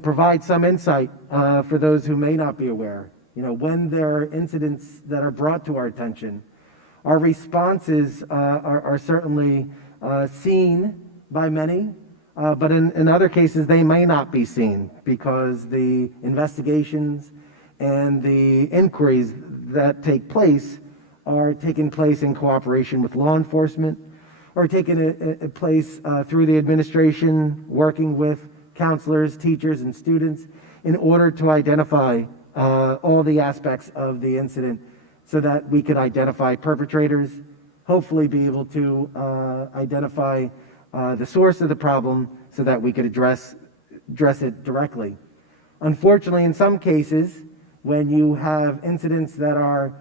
provide some insight for those who may not be aware. When there are incidents that are brought to our attention, our responses are certainly seen by many, but in other cases they may not be seen because the investigations and the inquiries that take place are taking place in cooperation with law enforcement, or taking place through the administration, working with counselors, teachers, and students in order to identify all the aspects of the incident so that we could identify perpetrators, hopefully be able to identify the source of the problem so that we could address it directly. Unfortunately, in some cases, when you have incidents that are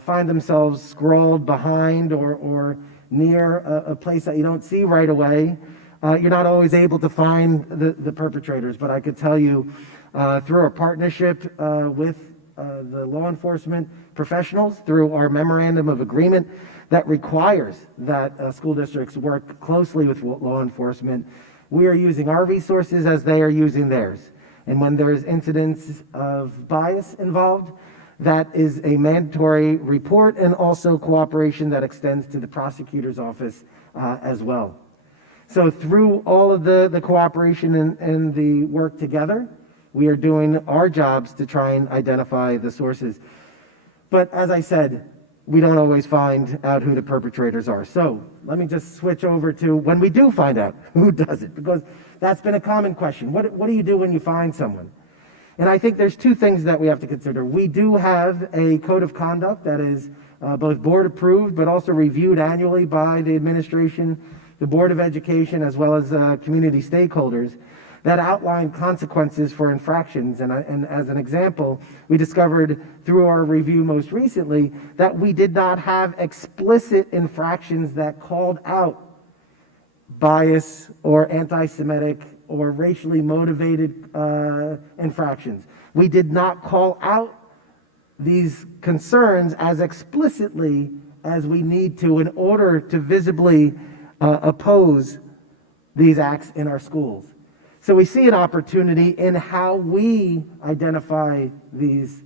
find themselves scrawled behind or near a place that you don't see right away, you're not always able to find the perpetrators. But I could tell you through our partnership with the law enforcement professionals, through our memorandum of agreement that requires that school districts work closely with law enforcement, we are using our resources as they are using theirs. And when there's incidents of bias involved, that is a mandatory report and also cooperation that extends to the prosecutor's office as well. So through all of the cooperation and the work together, we are doing our jobs to try and identify the sources. But as I said, we don't always find out who the perpetrators are. So let me just switch over to when we do find out who does it, because that's been a common question. What do you do when you find someone? And I think there's two things that we have to consider. We do have a code of conduct that is both board approved, but also reviewed annually by the administration, the Board of Education, as well as community stakeholders that outline consequences for infractions. And as an example, we discovered through our review most recently that we did not have explicit infractions that called out bias or anti-Semitic or racially motivated infractions. We did not call out these concerns as explicitly as we need to in order to visibly oppose these acts in our schools. So we see an opportunity in how we identify these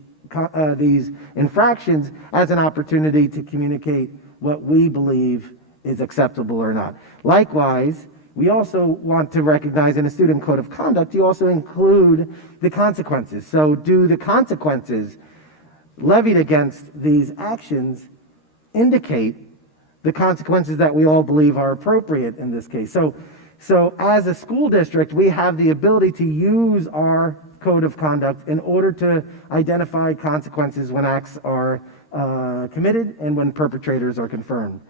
infractions as an opportunity to communicate what we believe is acceptable or not. Likewise, we also want to recognize in a student code of conduct, you also include the consequences. So do the consequences levied against these actions indicate the consequences that we all believe are appropriate in this case? So as a school district, we have the ability to use our code of conduct in order to identify consequences when acts are committed and when perpetrators are confirmed.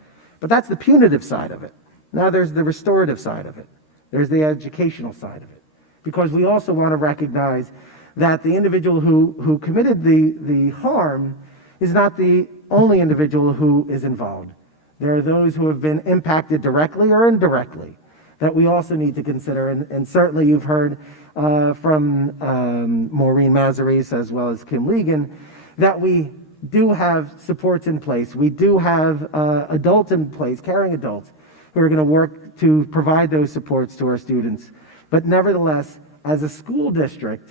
But that's the punitive side of it. Now there's the restorative side of it. There's the educational side of it. Because we also want to recognize that the individual who committed the harm is not the only individual who is involved. There are those who have been impacted directly or indirectly that we also need to consider. And certainly you've heard from Maureen Mazzarese as well as Kim Legan that we do have supports in place. We do have adults in place, caring adults, who are going to work to provide those supports to our students. But nevertheless, as a school district,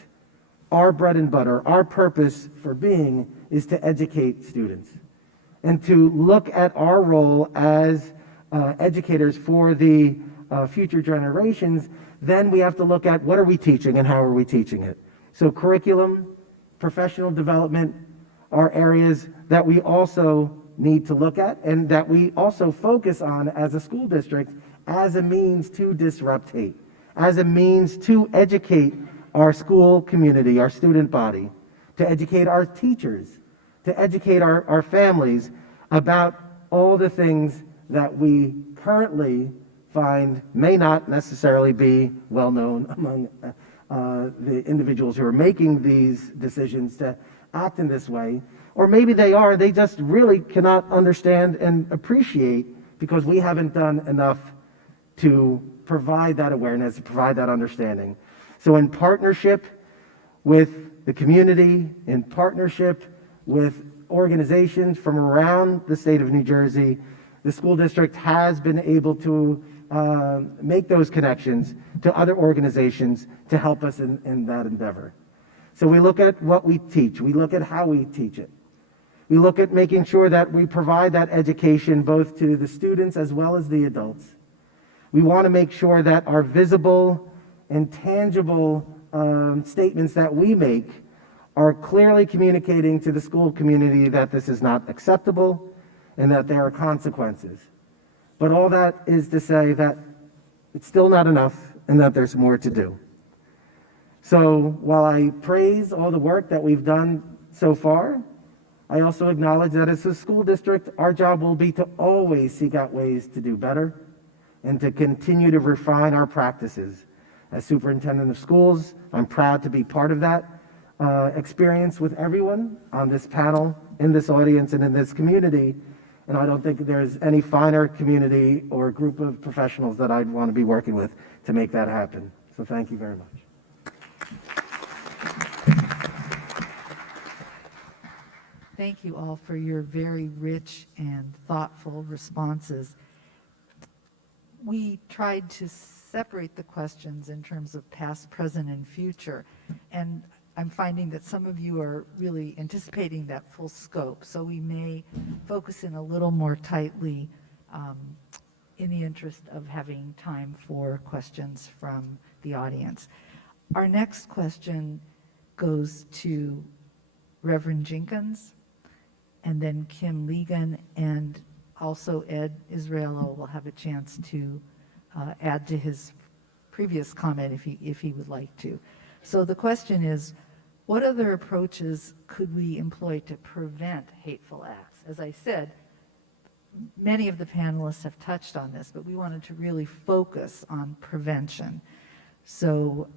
our bread and butter, our purpose for being is to educate students and to look at our role as educators for the future generations. Then we have to look at what are we teaching and how are we teaching it. So curriculum, professional development are areas that we also need to look at and that we also focus on as a school district as a means to disrupt hate, as a means to educate our school community, our student body, to educate our teachers, to educate our families about all the things that we currently find may not necessarily be well known among the individuals who are making these decisions to act in this way. Or maybe they are, they just really cannot understand and appreciate because we haven't done enough to provide that awareness, to provide that understanding. So in partnership with the community, in partnership with organizations from around the state of New Jersey, the school district has been able to make those connections to other organizations to help us in that endeavor. So we look at what we teach, we look at how we teach it. We look at making sure that we provide that education both to the students as well as the adults. We want to make sure that our visible and tangible statements that we make are clearly communicating to the school community that this is not acceptable and that there are consequences. But all that is to say that it's still not enough and that there's more to do. So while I praise all the work that we've done so far, I also acknowledge that as a school district, our job will be to always seek out ways to do better and to continue to refine our practices. As superintendent of schools, I'm proud to be part of that experience with everyone on this panel, in this audience, and in this community. And I don't think there's any finer community or group of professionals that I'd want to be working with to make that happen. So thank you very much. Thank you all for your very rich and thoughtful responses. We tried to separate the questions in terms of past, present, and future, and I'm finding that some of you are really anticipating that full scope, so we may focus in a little more tightly in the interest of having time for questions from the audience. Our next question goes to Reverend Jenkins, and then Kim Legan, and also Ed Israelo will have a chance to add to his previous comment if he would like to. So the question is, what other approaches could we employ to prevent hateful acts? As I said, many of the panelists have touched on this, but we wanted to really focus on prevention. So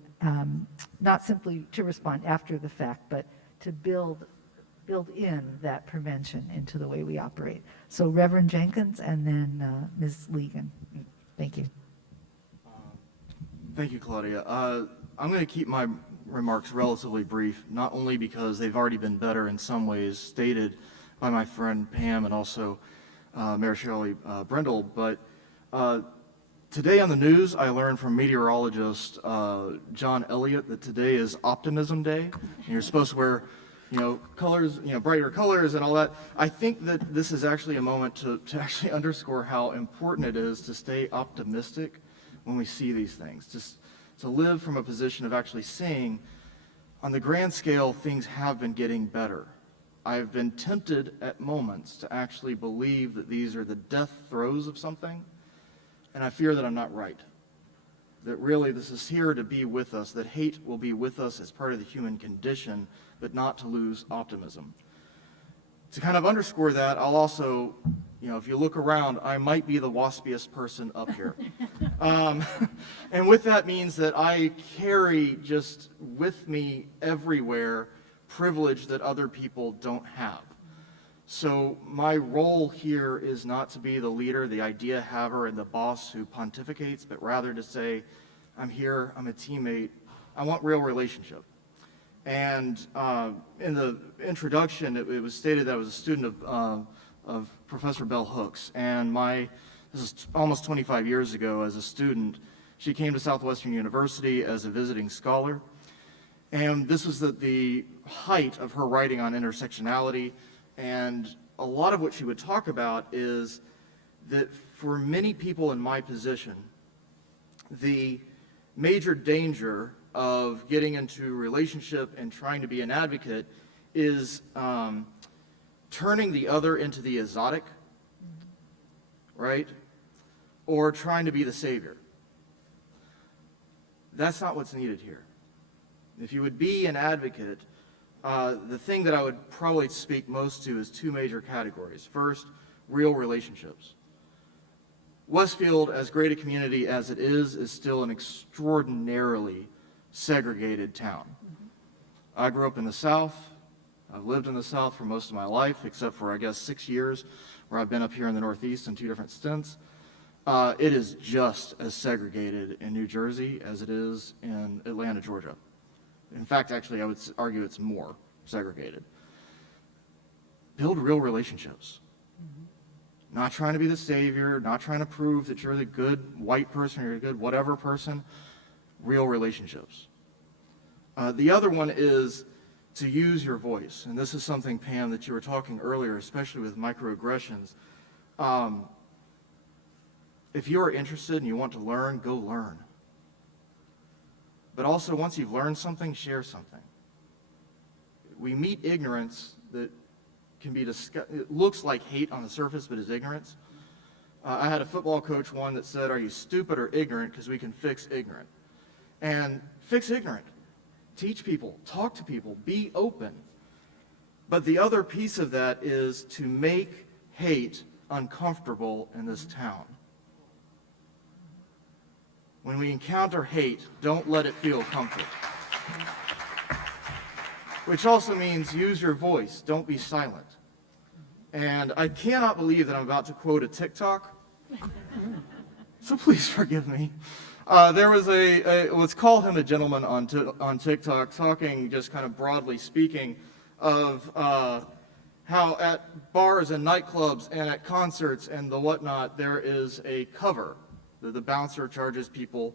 not simply to respond after the fact, but to build in that prevention into the way we operate. So Reverend Jenkins and then Ms. Legan. Thank you. Thank you, Claudia. I'm going to keep my remarks relatively brief, not only because they've already been better in some ways stated by my friend Pam and also Mayor Shirley Brendel, but today on the news I learned from meteorologist John Elliott that today is Optimism Day, and you're supposed to wear colors, brighter colors and all that. I think that this is actually a moment to actually underscore how important it is to stay optimistic when we see these things. Just to live from a position of actually seeing, on the grand scale, things have been getting better. I've been tempted at moments to actually believe that these are the death throes of something, and I fear that I'm not right. That really this is here to be with us, that hate will be with us as part of the human condition, but not to lose optimism. To kind of underscore that, I'll also, if you look around, I might be the waspiest person up here. And with that means that I carry just with me everywhere privilege that other people don't have. So my role here is not to be the leader, the idea haver, and the boss who pontificates, but rather to say, I'm here, I'm a teammate, I want real relationship. And in the introduction, it was stated that I was a student of Professor Bell Hooks, and this is almost 25 years ago as a student. She came to Southwestern University as a visiting scholar, and this was the height of her writing on intersectionality, and a lot of what she would talk about is that for many people in my position, the major danger of getting into a relationship and trying to be an advocate is turning the other into the exotic, right? Or trying to be the savior. That's not what's needed here. If you would be an advocate, the thing that I would probably speak most to is two major categories. First, real relationships. Westfield, as great a community as it is still an extraordinarily segregated town. I grew up in the South. I've lived in the South for most of my life, except for, I guess, 6 years, where I've been up here in the Northeast in 2 different stints. It is just as segregated in New Jersey as it is in Atlanta, Georgia. In fact, actually, I would argue it's more segregated. Build real relationships. Not trying to be the savior, not trying to prove that you're the good white person or you're a good whatever person. Real relationships. The other one is to use your voice. And this is something, Pam, that you were talking earlier, especially with microaggressions. If you are interested and you want to learn, go learn. But also, once you've learned something, share something. We meet ignorance that can be discussed. It looks like hate on the surface, but is ignorance. I had a football coach one that said, are you stupid or ignorant? Because we can fix ignorant. And fix ignorant. Teach people, talk to people, be open. But the other piece of that is to make hate uncomfortable in this town. When we encounter hate, don't let it feel comfort. Which also means use your voice, don't be silent. And I cannot believe that I'm about to quote a TikTok, so please forgive me. There was let's call him a gentleman on TikTok, talking just kind of broadly speaking of how at bars and nightclubs and at concerts and the whatnot, there is a cover that the bouncer charges people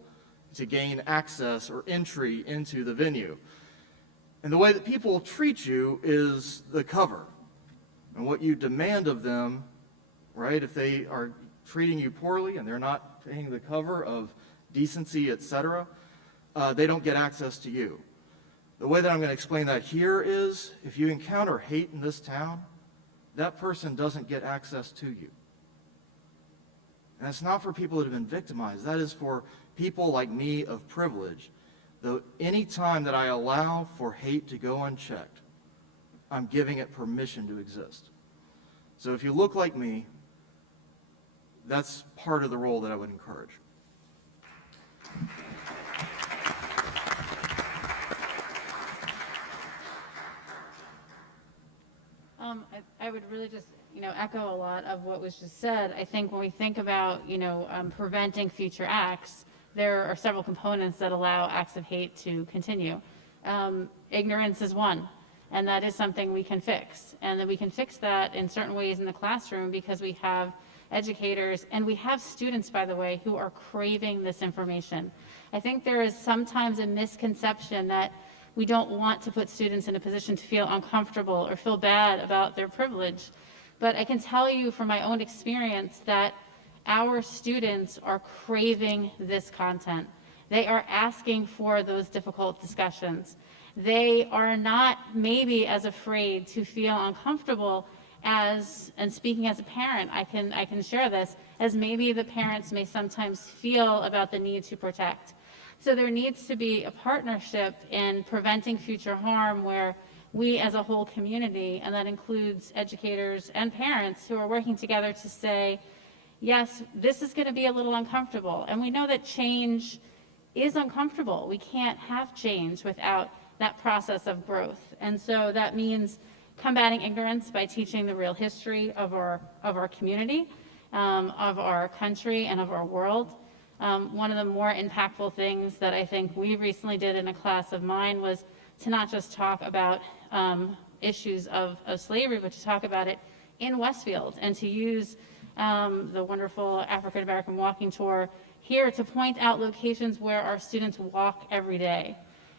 to gain access or entry into the venue. And the way that people treat you is the cover. And what you demand of them, right, if they are treating you poorly and they're not paying the cover of decency, etc., they don't get access to you. The way that I'm going to explain that here is, if you encounter hate in this town, that person doesn't get access to you. And it's not for people that have been victimized. That is for people like me of privilege. Though any time that I allow for hate to go unchecked, I'm giving it permission to exist. So if you look like me, that's part of the role that I would encourage. I would really just, echo a lot of what was just said. I think when we think about, preventing future acts, there are several components that allow acts of hate to continue. Ignorance is one, and that is something we can fix. And then we can fix that in certain ways in the classroom because we have educators and we have students, by the way, who are craving this information. I think there is sometimes a misconception that we don't want to put students in a position to feel uncomfortable or feel bad about their privilege. But I can tell you from my own experience that Our students are craving this content. They are asking for those difficult discussions. They are not maybe as afraid to feel uncomfortable as, and speaking as a parent, I can share this, as maybe the parents may sometimes feel about the need to protect. So there needs to be a partnership in preventing future harm where we as a whole community, and that includes educators and parents who are working together to say, yes, this is going to be a little uncomfortable. And we know that change is uncomfortable. We can't have change without that process of growth. And so that means combating ignorance by teaching the real history of our community, of our country, and of our world. One of the more impactful things that I think we recently did in a class of mine was to not just talk about issues of slavery, but to talk about it in Westfield and to use the wonderful African American walking tour here to point out locations where our students walk every day.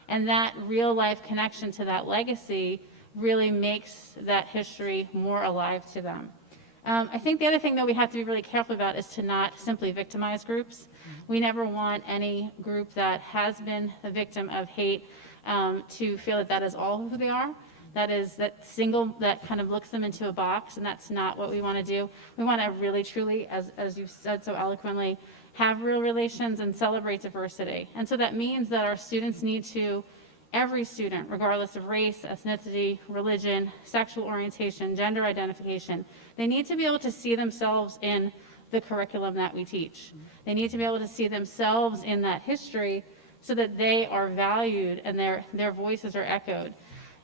And that real life connection to that legacy really makes that history more alive to them. I think the other thing that we have to be really careful about is to not simply victimize groups. We never want any group that has been a victim of hate to feel that that is all who they are. That kind of looks them into a box, and that's not what we want to do. We want to really, truly, as you've said so eloquently, have real relations and celebrate diversity. And so that means that our students need to, every student, regardless of race, ethnicity, religion, sexual orientation, gender identification, they need to be able to see themselves in the curriculum that we teach. They need to be able to see themselves in that history so that they are valued and their voices are echoed.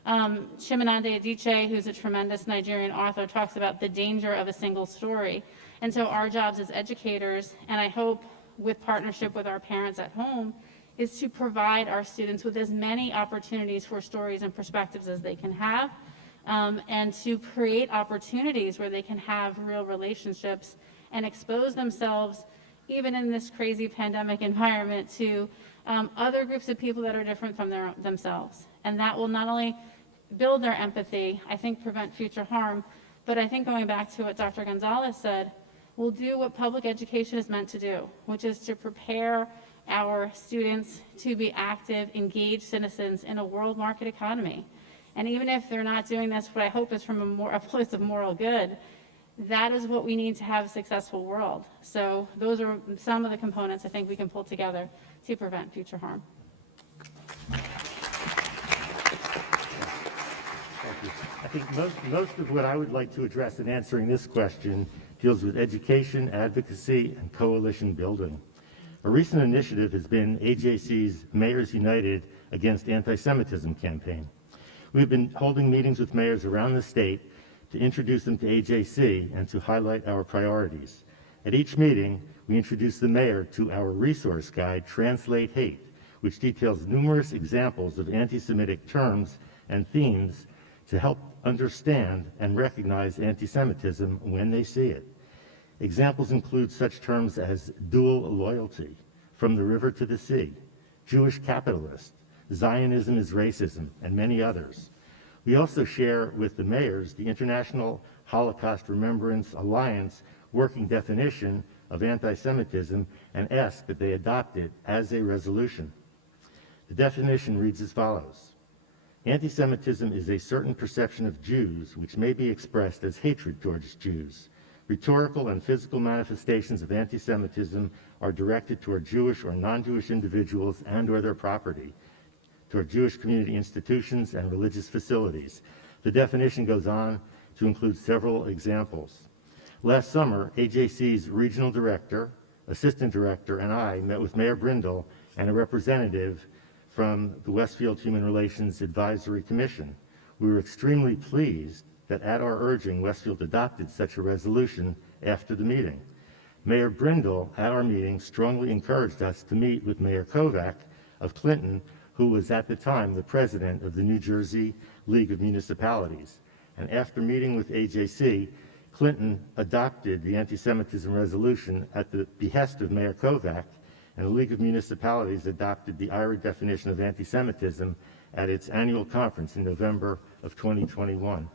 Chimamanda Adichie, who's a tremendous Nigerian author, talks about the danger of a single story. And so our jobs as educators, and I hope with partnership with our parents at home, is to provide our students with as many opportunities for stories and perspectives as they can have, and to create opportunities where they can have real relationships and expose themselves, even in this crazy pandemic environment, to other groups of people that are different from themselves. And that will not only build their empathy, I think prevent future harm, but I think going back to what Dr. Gonzalez said, will do what public education is meant to do, which is to prepare our students to be active, engaged citizens in a world market economy. And even if they're not doing this, what I hope is from a place of moral good, that is what we need to have a successful world. So those are some of the components I think we can pull together to prevent future harm. I think most of what I would like to address in answering this question deals with education, advocacy, and coalition building. A recent initiative has been AJC's Mayors United Against Anti-Semitism campaign. We've been holding meetings with mayors around the state to introduce them to AJC and to highlight our priorities. At each meeting, we introduce the mayor to our resource guide, Translate Hate, which details numerous examples of anti-Semitic terms and themes to help understand and recognize anti-Semitism when they see it. Examples include such terms as dual loyalty, from the river to the sea, Jewish capitalist, Zionism is racism, and many others. We also share with the mayors the International Holocaust Remembrance Alliance working definition of anti-Semitism and ask that they adopt it as a resolution. The definition reads as follows. Anti-Semitism is a certain perception of Jews which may be expressed as hatred towards Jews. Rhetorical and physical manifestations of anti-Semitism are directed toward Jewish or non-Jewish individuals and or their property, toward Jewish community institutions and religious facilities. The definition goes on to include several examples. Last summer, AJC's regional director, assistant director, and I met with Mayor Brindle and a representative from the Westfield Human Relations Advisory Commission. We were extremely pleased that at our urging, Westfield adopted such a resolution after the meeting. Mayor Brindle, at our meeting, strongly encouraged us to meet with Mayor Kovac of Clinton, who was at the time the president of the New Jersey League of Municipalities. And after meeting with AJC, Clinton adopted the anti-Semitism resolution at the behest of Mayor Kovac, and the League of Municipalities adopted the IRA definition of anti-Semitism at its annual conference in November of 2021.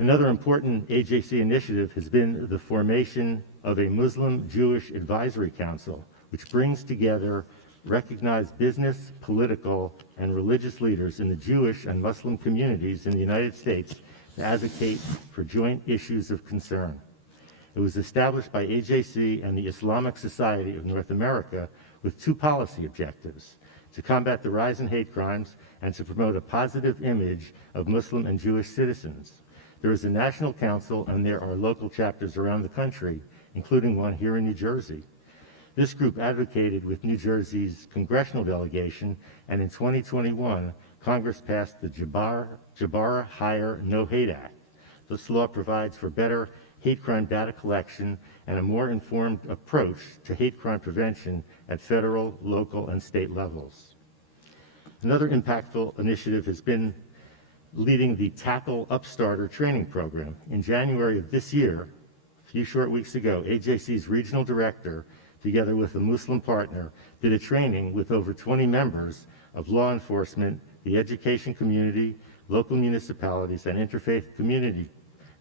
Another important AJC initiative has been the formation of a Muslim-Jewish Advisory Council, which brings together recognized business, political, and religious leaders in the Jewish and Muslim communities in the United States to advocate for joint issues of concern. It was established by AJC and the Islamic Society of North America with two policy objectives: to combat the rise in hate crimes and to promote a positive image of Muslim and Jewish citizens. There is a national council and there are local chapters around the country, including one here in New Jersey. This group advocated with New Jersey's congressional delegation, and in 2021, Congress passed the Jabara Hire No Hate Act. This law provides for better hate crime data collection and a more informed approach to hate crime prevention at federal, local, and state levels. Another impactful initiative has been leading the Tackle Upstarter training program. In January of this year, a few short weeks ago, AJC's regional director, together with a Muslim partner, did a training with over 20 members of law enforcement, the education community, local municipalities, and interfaith community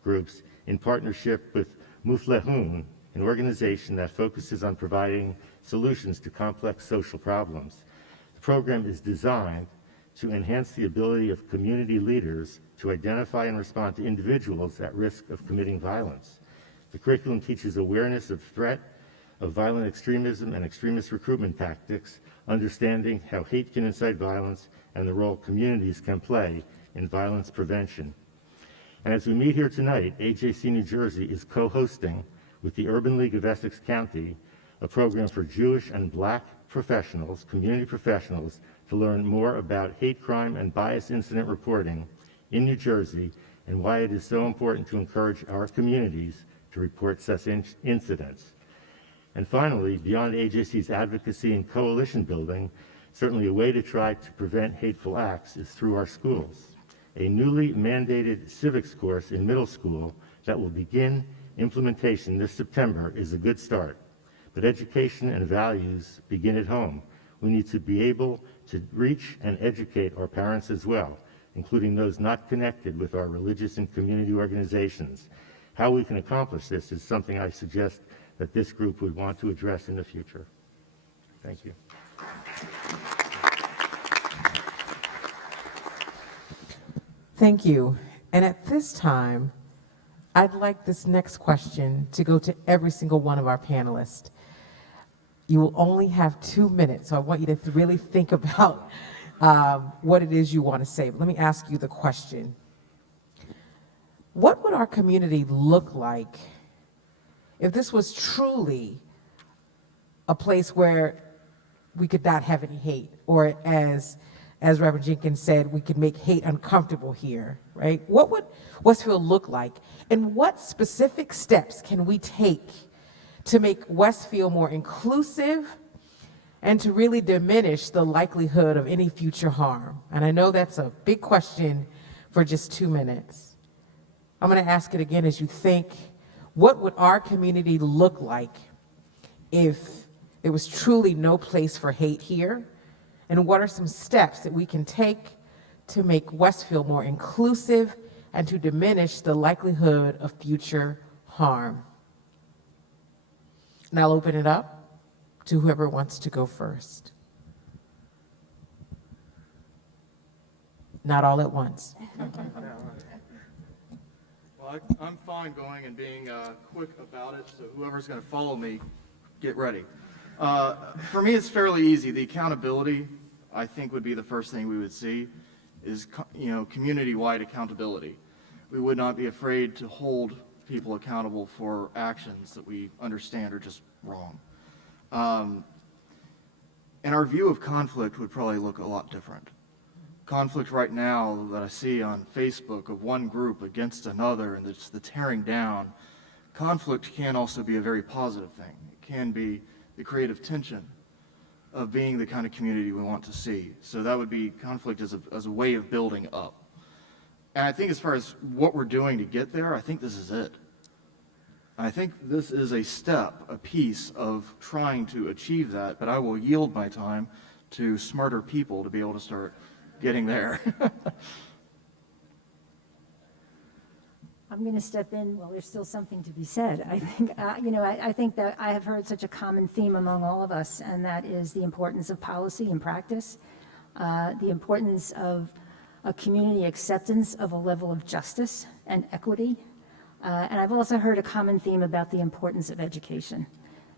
groups in partnership with Muflehun, an organization that focuses on providing solutions to complex social problems. The program is designed to enhance the ability of community leaders to identify and respond to individuals at risk of committing violence. The curriculum teaches awareness of threat of violent extremism and extremist recruitment tactics, understanding how hate can incite violence, and the role communities can play in violence prevention. And as we meet here tonight, AJC New Jersey is co-hosting with the Urban League of Essex County a program for Jewish and Black professionals, community professionals, to learn more about hate crime and bias incident reporting in New Jersey and why it is so important to encourage our communities to report such incidents. And finally, beyond AJC's advocacy and coalition building, certainly a way to try to prevent hateful acts is through our schools. A newly mandated civics course in middle school that will begin implementation this September is a good start. But education and values begin at home. We need to be able to reach and educate our parents as well, including those not connected with our religious and community organizations. How we can accomplish this is something I suggest that this group would want to address in the future. Thank you. Thank you. And at this time, I'd like this next question to go to every single one of our panelists. You will only have 2 minutes, so I want you to really think about what it is you want to say. But let me ask you the question. What would our community look like if this was truly a place where we could not have any hate, or as Reverend Jenkins said, we could make hate uncomfortable here, right? What would Westfield look like? And what specific steps can we take to make Westfield more inclusive and to really diminish the likelihood of any future harm? And I know that's a big question for just 2 minutes. I'm going to ask it again as you think. What would our community look like if there was truly no place for hate here? And what are some steps that we can take to make Westfield more inclusive and to diminish the likelihood of future harm? And I'll open it up to whoever wants to go first. Not all at once. Well, I'm fine going and being quick about it, so whoever's going to follow me, get ready. For me, it's fairly easy. The accountability, I think, would be the first thing we would see, is community-wide accountability. We would not be afraid to hold people accountable for actions that we understand are just wrong. And our view of conflict would probably look a lot different. Conflict right now that I see on Facebook of one group against another and it's the tearing down, conflict can also be a very positive thing. It can be the creative tension of being the kind of community we want to see. So that would be conflict as a way of building up. And I think as far as what we're doing to get there, I think this is it. I think this is a step, a piece of trying to achieve that, but I will yield my time to smarter people to be able to start getting there. I'm going to step in while there's still something to be said. I think, I think that I have heard such a common theme among all of us, and that is the importance of policy and practice, the importance of a community acceptance of a level of justice and equity. And I've also heard a common theme about the importance of education,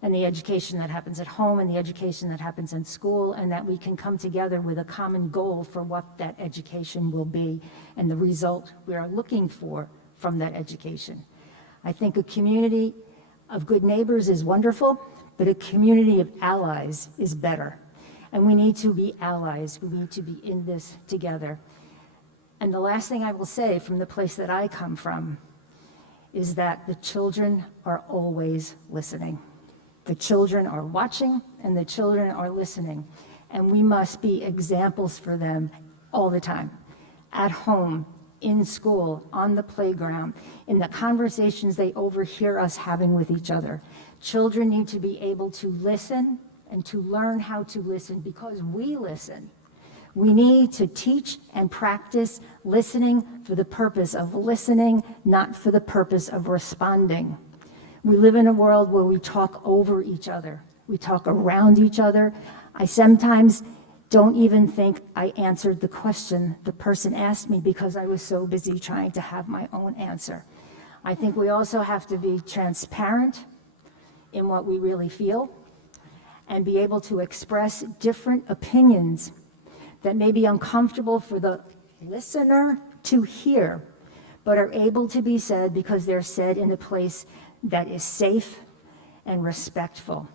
and the education that happens at home and the education that happens in school, and that we can come together with a common goal for what that education will be and the result we are looking for from that education. I think a community of good neighbors is wonderful, but a community of allies is better. And we need to be allies. We need to be in this together. And the last thing I will say from the place that I come from is that the children are always listening. The children are watching and the children are listening. And we must be examples for them all the time, at home, in school, on the playground, in the conversations they overhear us having with each other. Children need to be able to listen and to learn how to listen because we listen. We need to teach and practice listening for the purpose of listening, not for the purpose of responding. We live in a world where we talk over each other. We talk around each other. I sometimes don't even think I answered the question the person asked me because I was so busy trying to have my own answer. I think we also have to be transparent in what we really feel and be able to express different opinions that may be uncomfortable for the listener to hear, but are able to be said because they're said in a place that is safe and respectful.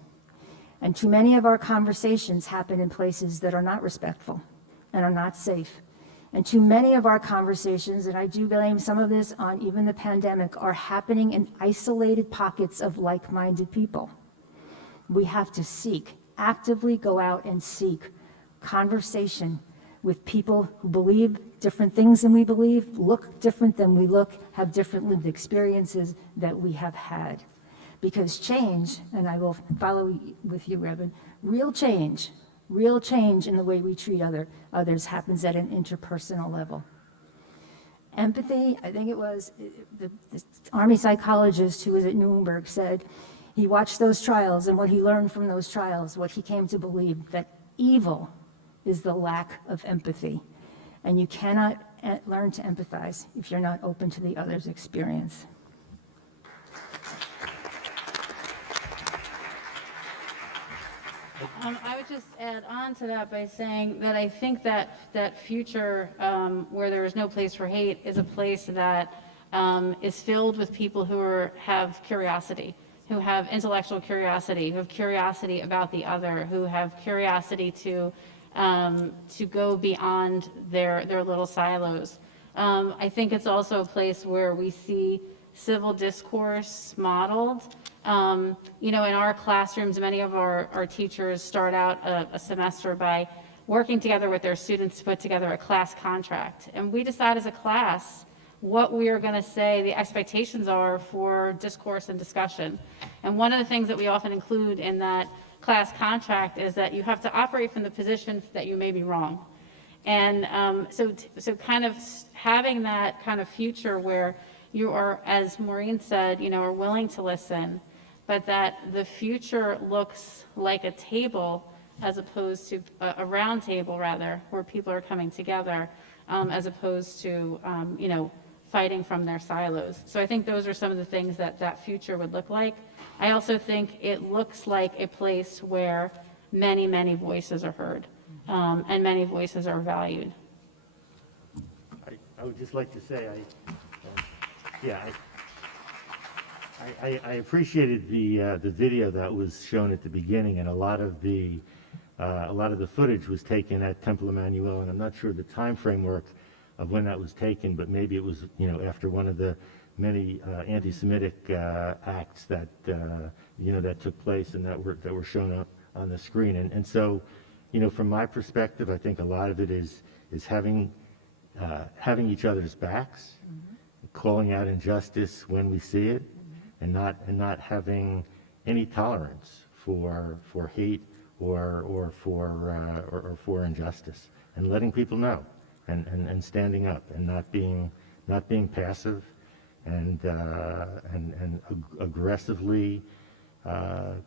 And too many of our conversations happen in places that are not respectful and are not safe. And too many of our conversations, and I do blame some of this on even the pandemic, are happening in isolated pockets of like-minded people. We have to actively go out and seek conversation with people who believe different things than we believe, look different than we look, have different lived experiences that we have had. Because change, and I will follow with you, Reverend, real change in the way we treat others happens at an interpersonal level. Empathy, I think it was the Army psychologist who was at Nuremberg said he watched those trials, and what he learned from those trials, what he came to believe, that evil is the lack of empathy. And you cannot learn to empathize if you're not open to the other's experience. I would just add on to that by saying that I think that that future where there is no place for hate is a place that is filled with people who have curiosity, who have intellectual curiosity, who have curiosity about the other, who have curiosity to go beyond their little silos. I think it's also a place where we see civil discourse modeled. In our classrooms, many of our teachers start out a semester by working together with their students to put together a class contract. And we decide as a class what we are going to say the expectations are for discourse and discussion. And one of the things that we often include in that class contract is that you have to operate from the position that you may be wrong. And so kind of having that kind of future where you are, as Maureen said, are willing to listen, but that the future looks like a table as opposed to a round table, rather, where people are coming together as opposed to, fighting from their silos. So I think those are some of the things that future would look like. I also think it looks like a place where many, many voices are heard and many voices are valued. I would just like to say, I appreciated the video that was shown at the beginning, and a lot of the footage was taken at Temple Emmanuel, and I'm not sure the time framework of when that was taken, but maybe it was after one of the many anti-Semitic acts that that took place and that were shown up on the screen, and so from my perspective, I think a lot of it is having each other's backs, calling out injustice when we see it, and not having any tolerance for hate or for injustice, and letting people know, and standing up, and not being passive, and aggressively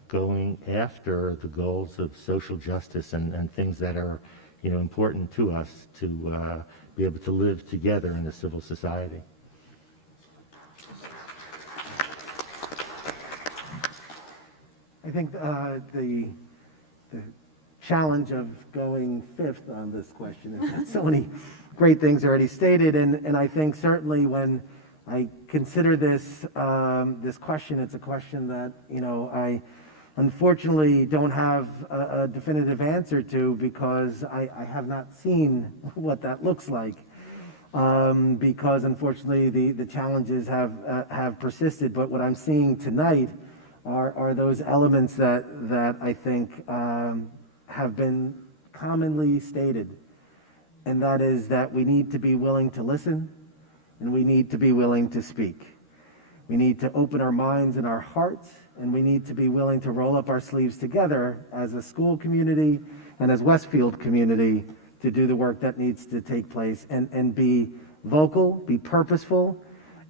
going after the goals of social justice and things that are, important to us to be able to live together in a civil society. I think the challenge of going fifth on this question is that so many great things already stated, and I think certainly when I consider this this question, it's a question that I unfortunately don't have a definitive answer to, because I have not seen what that looks like, because unfortunately the challenges have persisted. But what I'm seeing tonight are those elements that I think have been commonly stated, and that is that we need to be willing to listen, and we need to be willing to speak. We need to open our minds and our hearts, and we need to be willing to roll up our sleeves together as a school community and as Westfield community to do the work that needs to take place, and be vocal, be purposeful,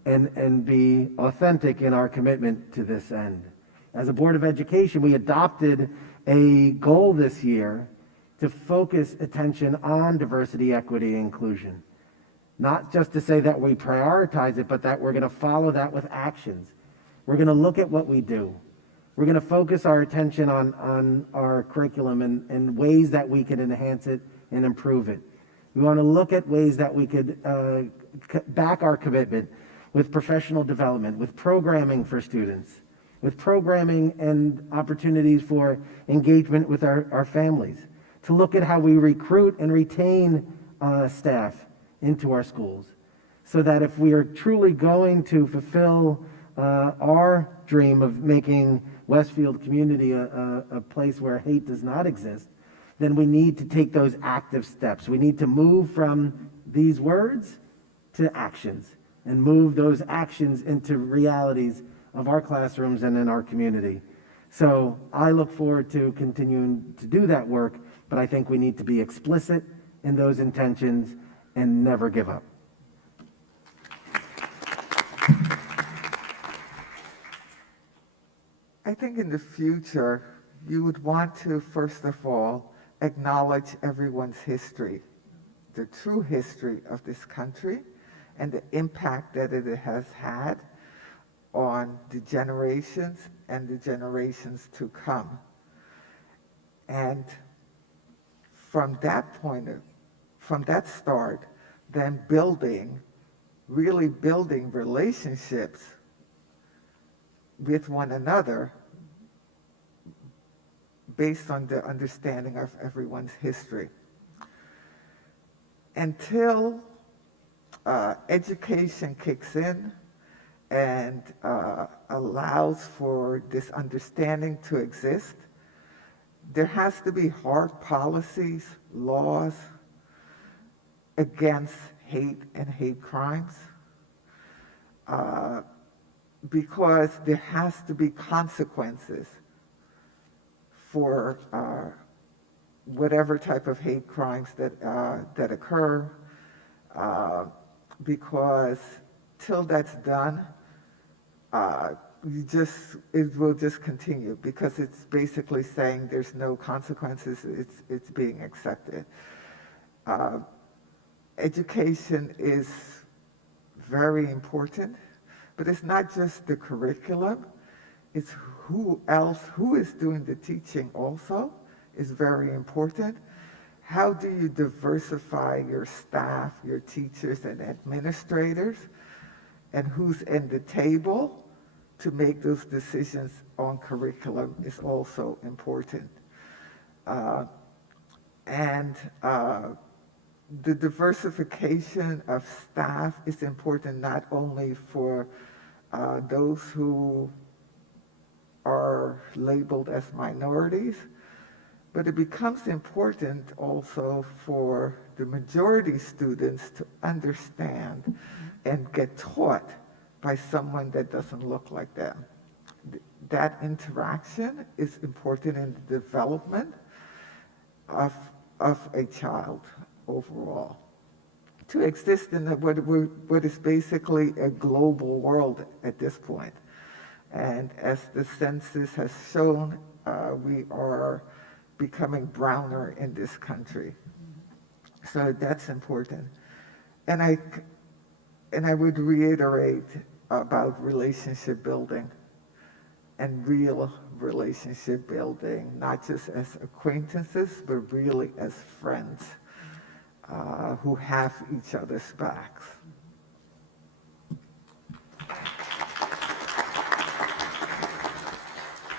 and be authentic in our commitment to this end. As a Board of Education, we adopted a goal this year to focus attention on diversity, equity, and inclusion. Not just to say that we prioritize it, but that we're going to follow that with actions. We're going to look at what we do. We're going to focus our attention on our curriculum and ways that we can enhance it and improve it. We want to look at ways that we could back our commitment with professional development, with programming for students, with programming and opportunities for engagement with our families, to look at how we recruit and retain staff into our schools, so that if we are truly going to fulfill our dream of making Westfield community a place where hate does not exist, then we need to take those active steps. We need to move from these words to actions, and move those actions into realities of our classrooms and in our community. So I look forward to continuing to do that work, but I think we need to be explicit in those intentions and never give up. I think in the future, you would want to, first of all, acknowledge everyone's history, the true history of this country, and the impact that it has had on the generations and the generations to come. And from that start, then really building relationships with one another based on the understanding of everyone's history. Until education kicks in and allows for this understanding to exist, there has to be hard policies, laws against hate and hate crimes, because there has to be consequences for whatever type of hate crimes that occur, because till that's done, it will just continue, because it's basically saying there's no consequences, it's being accepted. Education is very important, but it's not just the curriculum, it's who is doing the teaching also is very important. How do you diversify your staff, your teachers and administrators, and who's in the table to make those decisions on curriculum is also important. The diversification of staff is important not only for those who are labeled as minorities, but it becomes important also for the majority students to understand and get taught by someone that doesn't look like them. That interaction is important in the development of a child overall. to exist in what is basically a global world at this point. And as the census has shown, we are becoming browner in this country. So that's important. And I would reiterate about relationship building and real relationship building, not just as acquaintances, but really as friends who have each other's backs.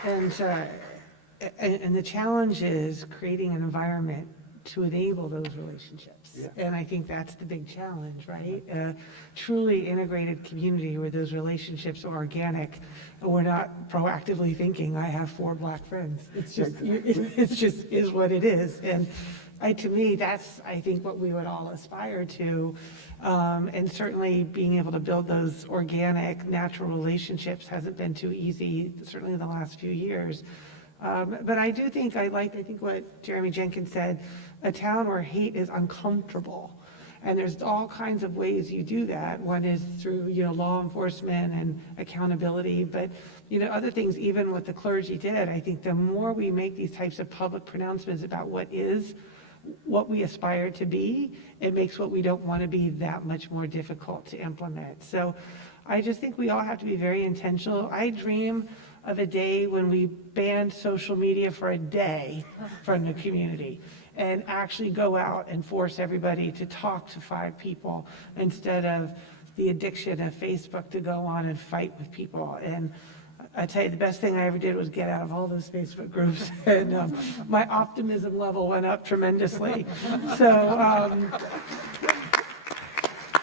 And the challenge is creating an environment to enable those relationships. Yeah. And I think that's the big challenge, right? A truly integrated community where those relationships are organic, and we're not proactively thinking, I have 4 black friends. It's just, it's just is what it is. And to me, that's, I think, what we would all aspire to. And certainly being able to build those organic, natural relationships hasn't been too easy, certainly in the last few years. But I do think, I think what Jeremy Jenkins said, a town where hate is uncomfortable. And there's all kinds of ways you do that. One is through, law enforcement and accountability, but, other things, even what the clergy did. I think the more we make these types of public pronouncements about what we aspire to be, it makes what we don't want to be that much more difficult to implement. So I just think we all have to be very intentional. I dream of a day when we banned social media for a day from the community and actually go out and force everybody to talk to 5 people instead of the addiction of Facebook to go on and fight with people. And I tell you, the best thing I ever did was get out of all those Facebook groups, and my optimism level went up tremendously. So,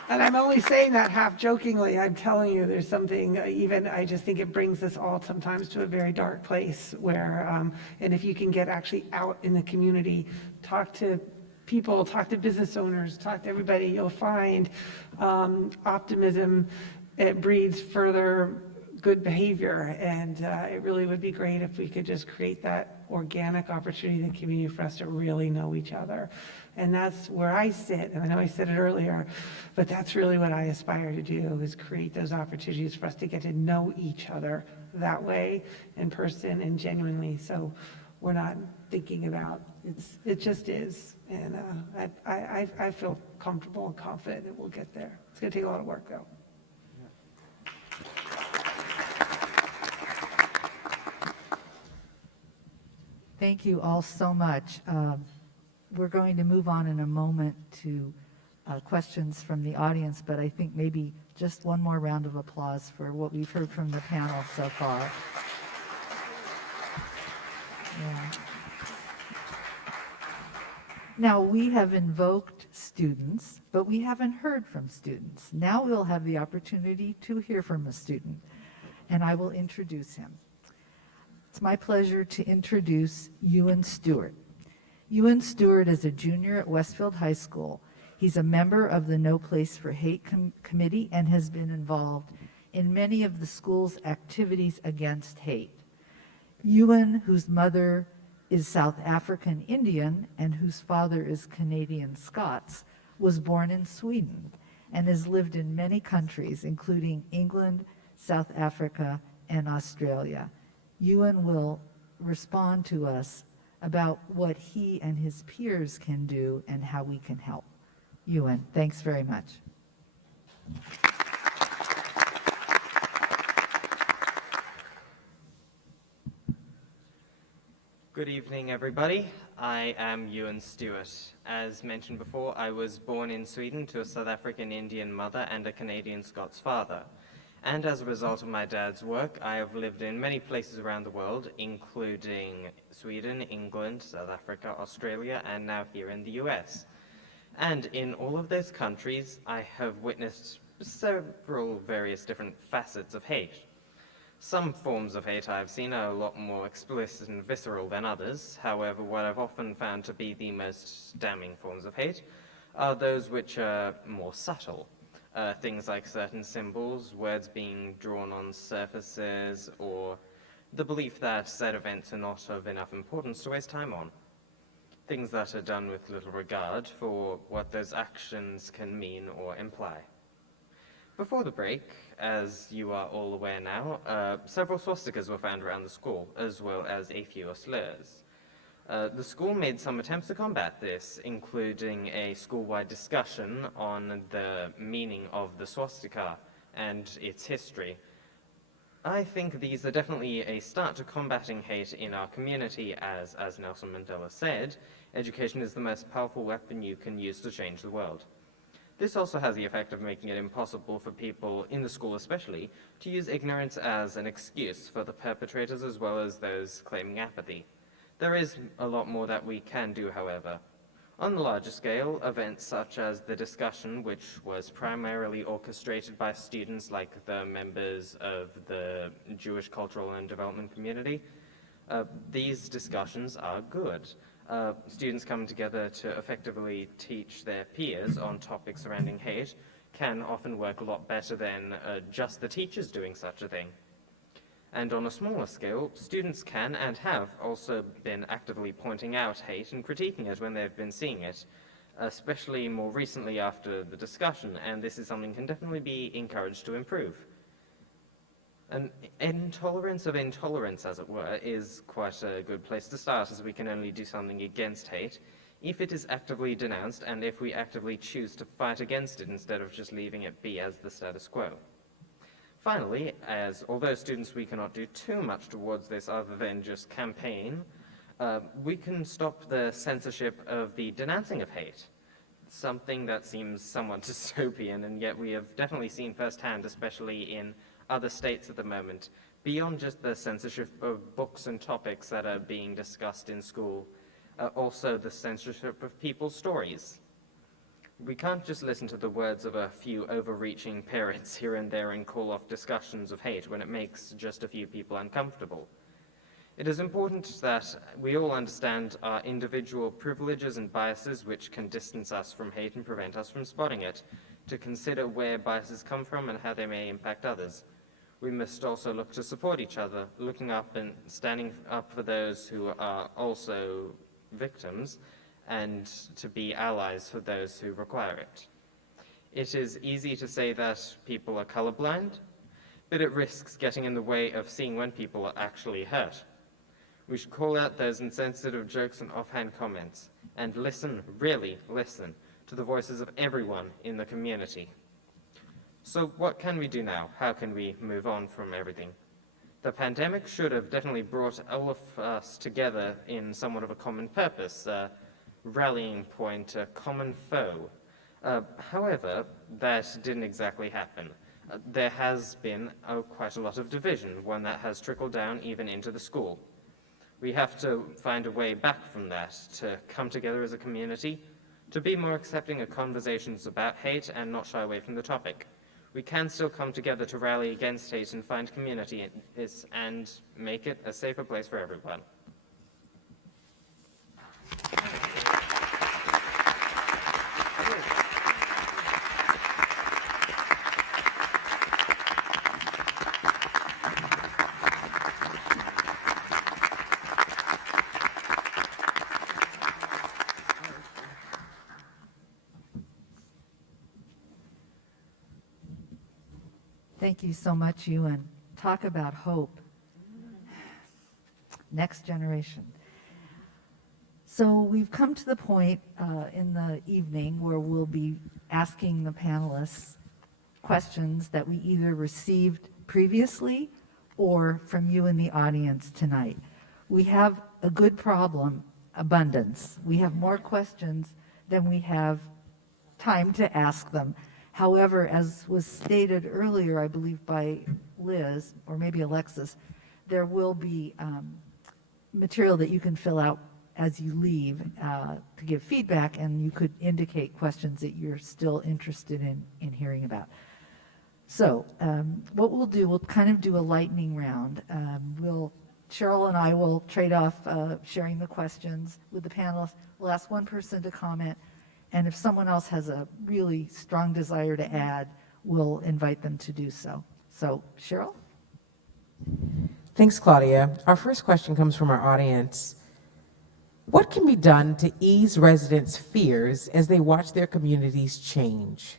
and I'm only saying that half jokingly. I'm telling you, there's something, I just think it brings us all sometimes to a very dark place where, and if you can get actually out in the community, talk to people, talk to business owners, talk to everybody, you'll find optimism, it breeds further good behavior, and it really would be great if we could just create that organic opportunity in the community for us to really know each other. And that's where I sit, and I know I said it earlier, but that's really what I aspire to do, is create those opportunities for us to get to know each other that way, in person and genuinely, so we're not thinking about, it just is. And I feel comfortable and confident that we'll get there. It's gonna take a lot of work, though. Thank you all so much. We're going to move on in a moment to questions from the audience, but I think maybe just one more round of applause for what we've heard from the panel so far. Yeah. Now, we have invoked students, but we haven't heard from students. Now we'll have the opportunity to hear from a student, and I will introduce him. It's my pleasure to introduce Ewan Stewart. Ewan Stewart is a junior at Westfield High School. He's a member of the No Place for Hate Committee and has been involved in many of the school's activities against hate. Ewan, whose mother is South African Indian and whose father is Canadian Scots, was born in Sweden and has lived in many countries, including England, South Africa, and Australia. Ewan will respond to us about what he and his peers can do and how we can help. Ewan, thanks very much. Good evening, everybody. I am Ewan Stewart. As mentioned before, I was born in Sweden to a South African Indian mother and a Canadian Scots father. And as a result of my dad's work, I have lived in many places around the world, including Sweden, England, South Africa, Australia, and now here in the US. And in all of those countries, I have witnessed several various different facets of hate. Some forms of hate I've seen are a lot more explicit and visceral than others. However, what I've often found to be the most damning forms of hate are those which are more subtle. Things like certain symbols, words being drawn on surfaces, or the belief that said events are not of enough importance to waste time on. things that are done with little regard for what those actions can mean or imply. Before the break, as you are all aware now, several swastikas were found around the school, as well as a few slurs. The school made some attempts to combat this, including a school-wide discussion on the meaning of the swastika and its history. I think these are definitely a start to combating hate in our community, as Nelson Mandela said, education is the most powerful weapon you can use to change the world. This also has the effect of making it impossible for people, in the school especially, to use ignorance as an excuse for the perpetrators as well as those claiming apathy. There is a lot more that we can do, however. On the larger scale, events such as the discussion, which was primarily orchestrated by students like the members of the Jewish Cultural and Development Community, these discussions are good. Students coming together to effectively teach their peers on topics surrounding hate can often work a lot better than just the teachers doing such a thing. And on a smaller scale, students can and have also been actively pointing out hate and critiquing it when they've been seeing it, especially more recently after the discussion, and this is something can definitely be encouraged to improve. An intolerance of intolerance, as it were, is quite a good place to start, as we can only do something against hate if it is actively denounced and if we actively choose to fight against it instead of just leaving it be as the status quo. Finally, as although students we cannot do too much towards this other than just campaign, we can stop the censorship of the denouncing of hate, something that seems somewhat dystopian, and yet we have definitely seen firsthand, especially in other states at the moment, beyond just the censorship of books and topics that are being discussed in school, also the censorship of people's stories. We can't just listen to the words of a few overreaching parents here and there and call off discussions of hate when it makes just a few people uncomfortable. It is important that we all understand our individual privileges and biases which can distance us from hate and prevent us from spotting it, to consider where biases come from and how they may impact others. We must also look to support each other, looking up and standing up for those who are also victims, and to be allies for those who require it. It is easy to say that people are colorblind, but it risks getting in the way of seeing when people are actually hurt. We should call out those insensitive jokes and offhand comments, and listen, really listen, to the voices of everyone in the community. So what can we do now? How can we move on from everything? The pandemic should have definitely brought all of us together in somewhat of a common purpose, a rallying point, a common foe. However, that didn't exactly happen. There has been quite a lot of division, one that has trickled down even into the school. We have to find a way back from that, to come together as a community, to be more accepting of conversations about hate and not shy away from the topic. We can still come together to rally against hate and find community in this and make it a safer place for everyone. Thank you so much, Ewan. Talk about hope. Next generation. So we've come to the point in the evening where we'll be asking the panelists questions that we either received previously or from you in the audience tonight. We have a good problem, abundance. We have more questions than we have time to ask them. However, as was stated earlier, I believe by Liz, or maybe Alexis, there will be material that you can fill out as you leave to give feedback, and you could indicate questions that you're still interested in hearing about. So what we'll do, we'll kind of do a lightning round. Cheryl and I will trade off sharing the questions with the panelists. We'll ask one person to comment, and if someone else has a really strong desire to add, we'll invite them to do so. So, Cheryl? Thanks, Claudia. Our first question comes from our audience. What can be done to ease residents' fears as they watch their communities change?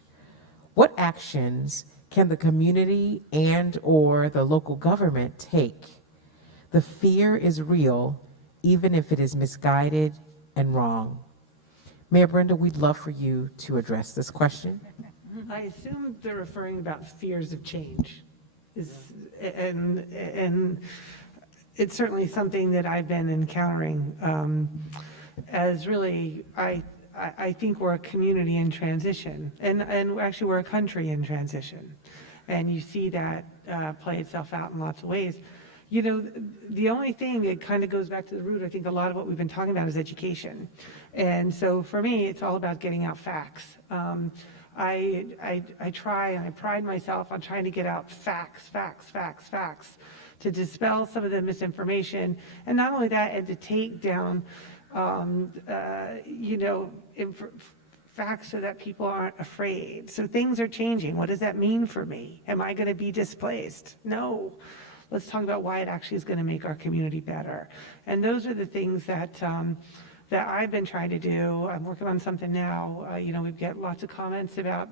What actions can the community and/or the local government take? The fear is real, even if it is misguided and wrong. Mayor Brenda, we'd love for you to address this question. I assume they're referring about fears of change. And it's certainly something that I've been encountering as really, I think we're a community in transition, and actually we're a country in transition. And you see that play itself out in lots of ways. You know, the only thing that kind of goes back to the root, I think a lot of what we've been talking about is education. And so for me, it's all about getting out facts. I try and I pride myself on trying to get out facts to dispel some of the misinformation. And not only that, and to take down, facts so that people aren't afraid. So things are changing. What does that mean for me? Am I going to be displaced? No. Let's talk about why it actually is going to make our community better. And those are the things that that I've been trying to do. I'm working on something now. We've got lots of comments about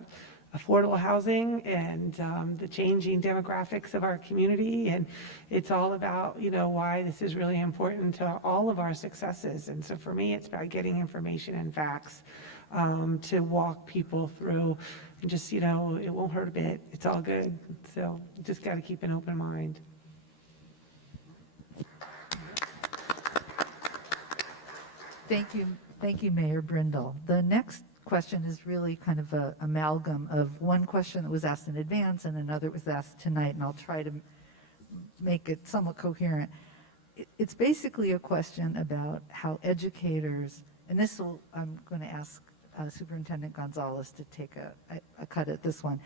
affordable housing and the changing demographics of our community. And it's all about, why this is really important to all of our successes. And so for me, it's about getting information and facts to walk people through. And just, it won't hurt a bit. It's all good. So just got to keep an open mind. Thank you, Mayor Brindle. The next question is really kind of an amalgam of one question that was asked in advance and another that was asked tonight, and I'll try to make it somewhat coherent. It's basically a question about how educators, and I'm going to ask Superintendent Gonzalez to take a cut at this one.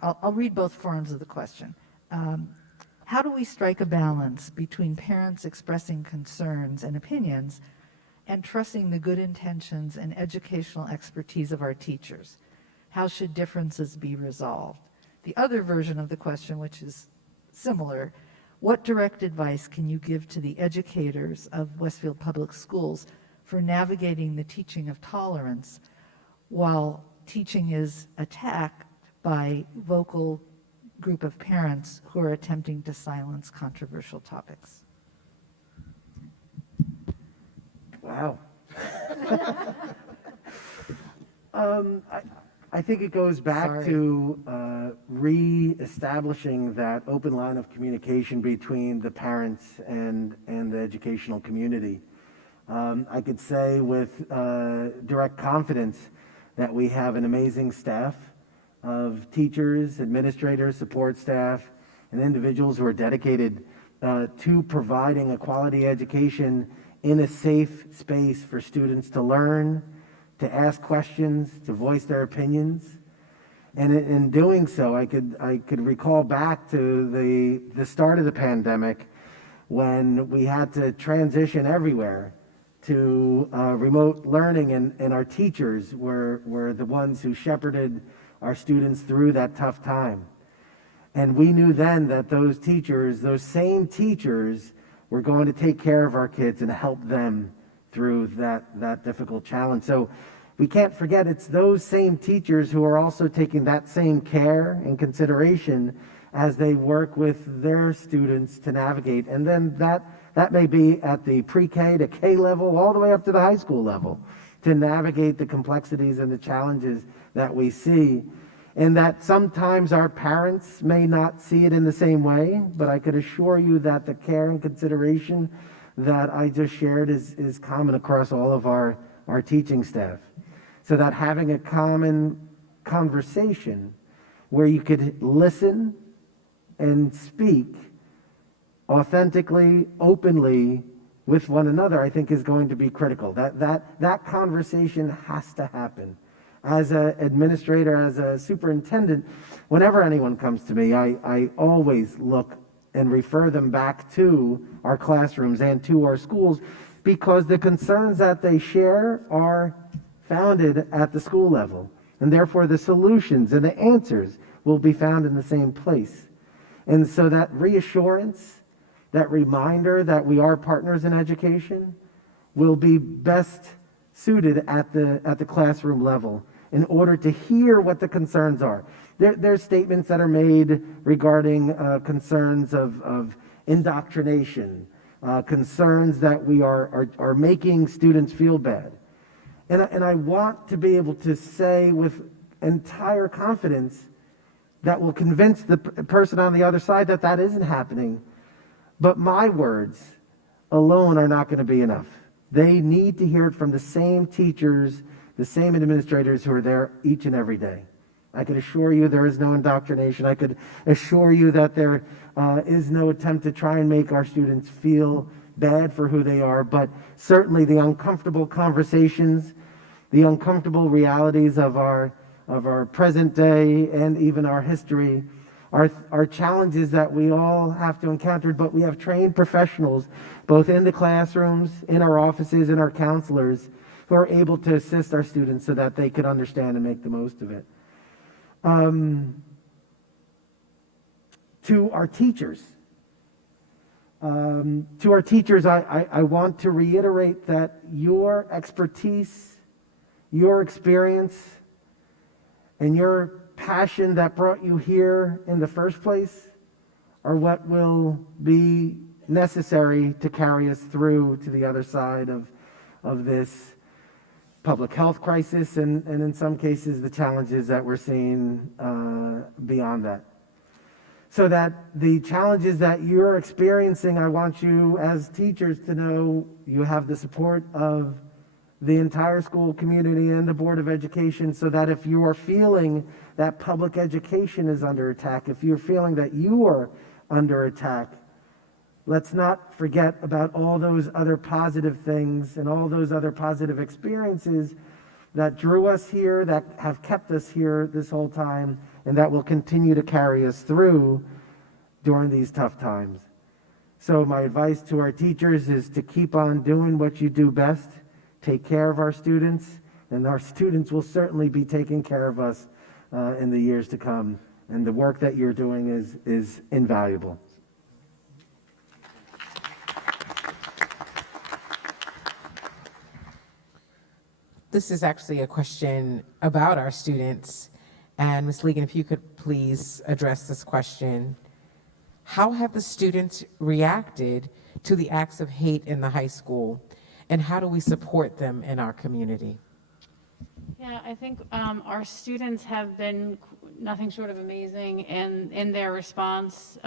I'll read both forms of the question. How do we strike a balance between parents expressing concerns and opinions and trusting the good intentions and educational expertise of our teachers? How should differences be resolved? The other version of the question, which is similar, what direct advice can you give to the educators of Westfield Public Schools for navigating the teaching of tolerance while teaching is attacked by vocal group of parents who are attempting to silence controversial topics? Wow. I think it goes back to re-establishing that open line of communication between the parents and the educational community. I could say with direct confidence that we have an amazing staff of teachers, administrators, support staff, and individuals who are dedicated to providing a quality education in a safe space for students to learn, to ask questions, to voice their opinions. And in doing so, I could recall back to the start of the pandemic when we had to transition everywhere to remote learning, and our teachers were the ones who shepherded our students through that tough time. And we knew then that those same teachers, were going to take care of our kids and help them through that difficult challenge. So we can't forget it's those same teachers who are also taking that same care and consideration as they work with their students to navigate. And then that may be at the pre-K to K level, all the way up to the high school level, to navigate the complexities and the challenges that we see. And that sometimes our parents may not see it in the same way, but I could assure you that the care and consideration that I just shared is common across all of our teaching staff. So that having a common conversation where you could listen and speak authentically, openly with one another, I think is going to be critical. That conversation has to happen. As an administrator, as a superintendent, whenever anyone comes to me, I always look and refer them back to our classrooms and to our schools, because the concerns that they share are founded at the school level, and therefore the solutions and the answers will be found in the same place. And so that reassurance, that reminder that we are partners in education, will be best suited at the classroom level in order to hear what the concerns are. There's statements that are made regarding concerns of indoctrination, concerns that we are making students feel bad. And I want to be able to say with entire confidence that will convince the person on the other side that that isn't happening. But my words alone are not going to be enough. They need to hear it from the same teachers, the same administrators who are there each and every day. I could assure you there is no indoctrination. I could assure you that there is no attempt to try and make our students feel bad for who they are, but certainly the uncomfortable conversations, the uncomfortable realities of our present day and even our history are challenges that we all have to encounter, but we have trained professionals, both in the classrooms, in our offices, and our counselors, who are able to assist our students so that they could understand and make the most of it. To our teachers, I want to reiterate that your expertise, your experience, and your passion that brought you here in the first place are what will be necessary to carry us through to the other side of this public health crisis and in some cases the challenges that we're seeing beyond that. So that the challenges that you're experiencing, I want you as teachers to know you have the support of the entire school community and the Board of Education, so that if you are feeling that public education is under attack, if you're feeling that you are under attack, let's not forget about all those other positive things and all those other positive experiences that drew us here, that have kept us here this whole time, and that will continue to carry us through during these tough times. So my advice to our teachers is to keep on doing what you do best. Take care of our students, and our students will certainly be taking care of us in the years to come. And the work that you're doing is invaluable. This is actually a question about our students. And Ms. Ligon, if you could please address this question. How have the students reacted to the acts of hate in the high school? And how do we support them in our community? Yeah, I think our students have been nothing short of amazing in their response.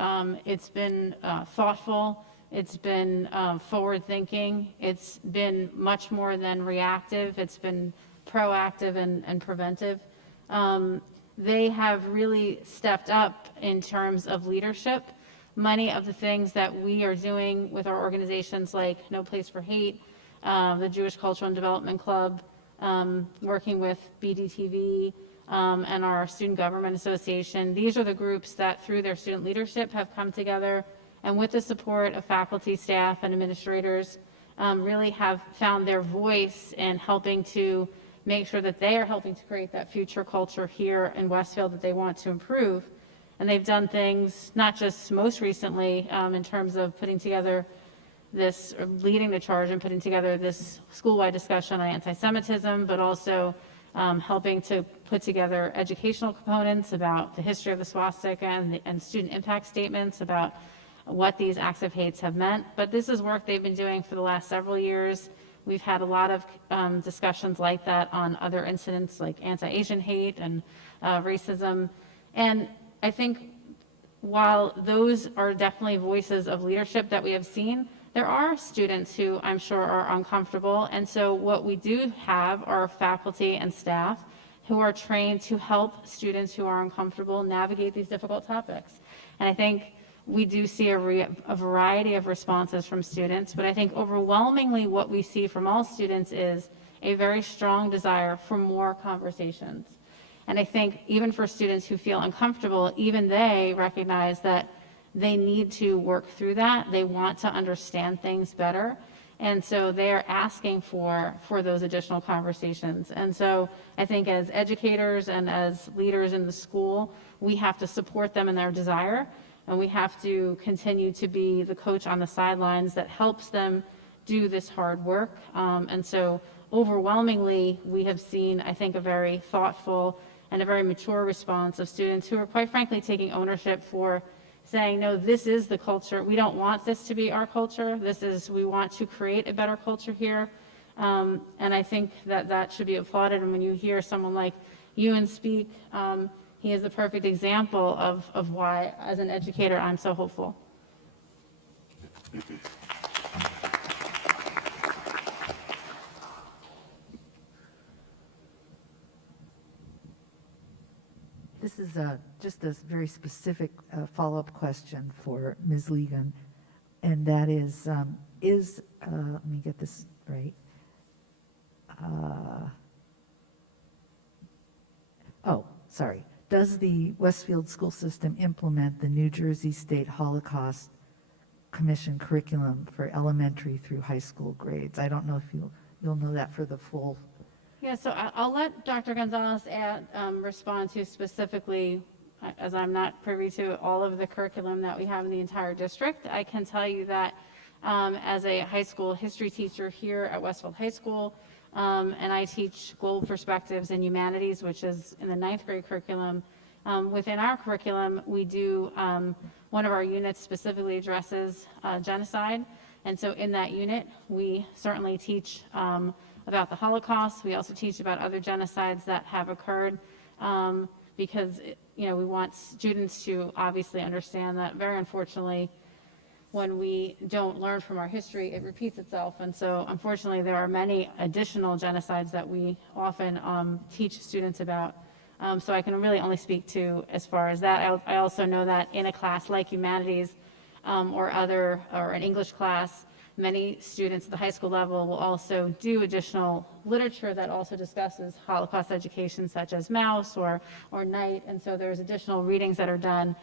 It's been thoughtful. It's been forward-thinking. It's been much more than reactive. It's been proactive and preventive. They have really stepped up in terms of leadership. Many of the things that we are doing with our organizations like No Place for Hate, the Jewish Cultural and Development Club, working with BDTV, and our Student Government Association. These are the groups that through their student leadership have come together and with the support of faculty, staff, and administrators, really have found their voice in helping to make sure that they are helping to create that future culture here in Westfield that they want to improve. And they've done things, not just most recently in terms of putting together this, leading the charge and putting together this school-wide discussion on anti-Semitism, but also helping to put together educational components about the history of the swastika and student impact statements about what these acts of hate have meant. But this is work they've been doing for the last several years. We've had a lot of discussions like that on other incidents like anti-Asian hate and racism. And I think while those are definitely voices of leadership that we have seen, there are students who I'm sure are uncomfortable. And so what we do have are faculty and staff who are trained to help students who are uncomfortable navigate these difficult topics. And I think we do see a variety of responses from students, but I think overwhelmingly what we see from all students is a very strong desire for more conversations. And I think even for students who feel uncomfortable, even they recognize that they need to work through that. They want to understand things better. And so they're asking for those additional conversations. And so I think as educators and as leaders in the school, we have to support them in their desire. And we have to continue to be the coach on the sidelines that helps them do this hard work. And so overwhelmingly, we have seen, I think, a very thoughtful and a very mature response of students who are quite frankly taking ownership for saying, no, this is the culture. We don't want this to be our culture. We want to create a better culture here. And I think that that should be applauded. And when you hear someone like Ewan speak, he is a perfect example of why, as an educator, I'm so hopeful. This is just a very specific follow-up question for Ms. Ligon, and that is let me get this right. Sorry. Does the Westfield school system implement the New Jersey State Holocaust Commission curriculum for elementary through high school grades? I don't know if you'll know that for the full. Yeah, so I'll let Dr. Gonzalez respond to specifically, as I'm not privy to all of the curriculum that we have in the entire district. I can tell you that as a high school history teacher here at Westfield High School, and I teach global perspectives and humanities, which is in the 9th grade curriculum. Within our curriculum, we do, one of our units specifically addresses genocide. And so in that unit, we certainly teach about the Holocaust. We also teach about other genocides that have occurred because, we want students to obviously understand that very unfortunately, when we don't learn from our history, it repeats itself. And so unfortunately, there are many additional genocides that we often teach students about. So I can really only speak to as far as that. I also know that in a class like humanities or an English class, many students at the high school level will also do additional literature that also discusses Holocaust education, such as Maus or Night. And so there's additional readings that are done.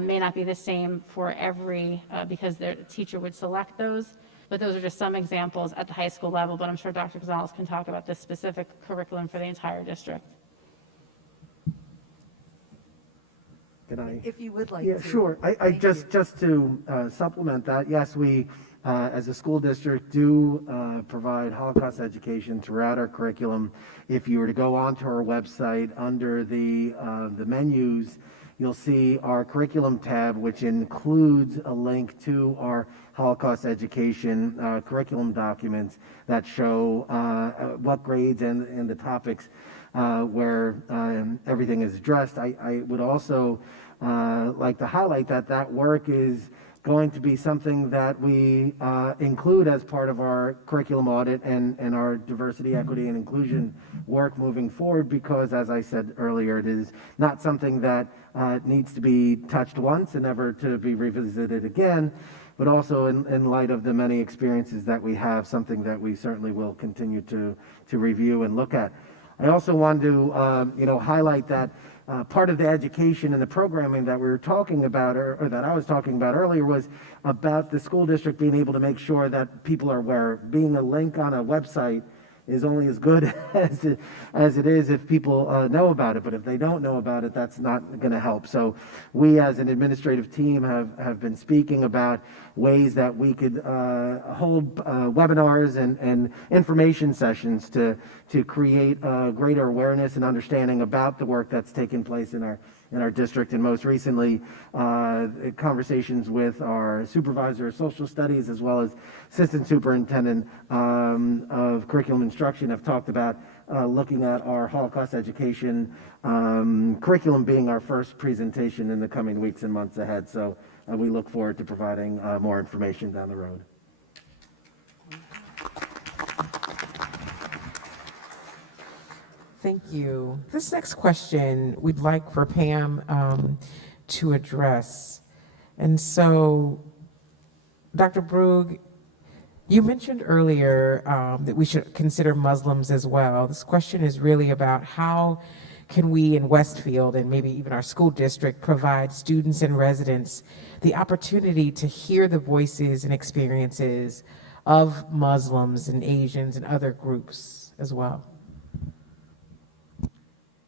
May not be the same for every, because their teacher would select those. But those are just some examples at the high school level. But I'm sure Dr. Gonzalez can talk about this specific curriculum for the entire district. Can I? If you would like Yeah, to. sure. I just to supplement that, yes, we as a school district do provide Holocaust education throughout our curriculum. If you were to go onto our website under the menus, you'll see our curriculum tab, which includes a link to our Holocaust education curriculum documents that show what grades and the topics where everything is addressed. I would also like to highlight that work is going to be something that we include as part of our curriculum audit and our diversity, equity, and inclusion work moving forward, because, as I said earlier, it is not something that needs to be touched once and never to be revisited again, but also in light of the many experiences that we have, something that we certainly will continue to review and look at. I also wanted to highlight that part of the education and the programming that we were talking about, or that I was talking about earlier, was about the school district being able to make sure that people are aware. Being a link on a website is only as good as it is if people know about it. But if they don't know about it, that's not going to help. So we as an administrative team have been speaking about ways that we could hold webinars and information sessions to create greater awareness and understanding about the work that's taking place in our district. And most recently, conversations with our supervisor of social studies as well as assistant superintendent of curriculum instruction have talked about looking at our Holocaust education curriculum being our first presentation in the coming weeks and months ahead. So we look forward to providing more information down the road. Thank you. This next question we'd like for Pam to address. And so, Dr. Brugge, you mentioned earlier that we should consider Muslims as well. This question is really about how can we in Westfield and maybe even our school district provide students and residents the opportunity to hear the voices and experiences of Muslims and Asians and other groups as well?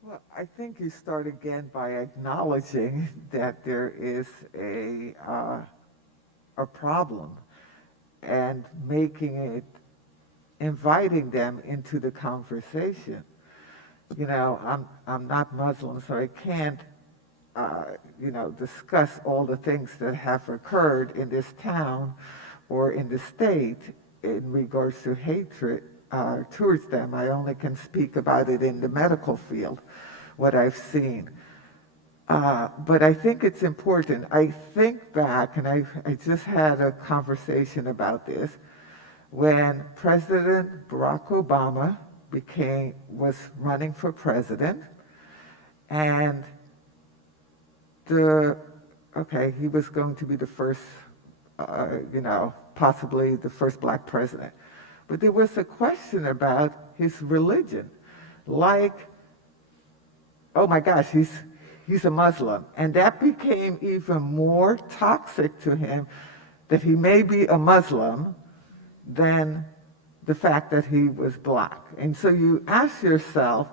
Well, I think you start again by acknowledging that there is a problem. and making it, inviting them into the conversation. You know, I'm not Muslim, so I can't, you know, discuss all the things that have occurred in this town or in the state in regards to hatred towards them. I only can speak about it in the medical field, what I've seen. But I think it's important. I think back, and I just had a conversation about this, when President Barack Obama was running for president, and he was going to be the first, you know, possibly the first black president. But there was a question about his religion, like, oh my gosh, he's a Muslim. And that became even more toxic to him, that he may be a Muslim, than the fact that he was black. And so you ask yourself,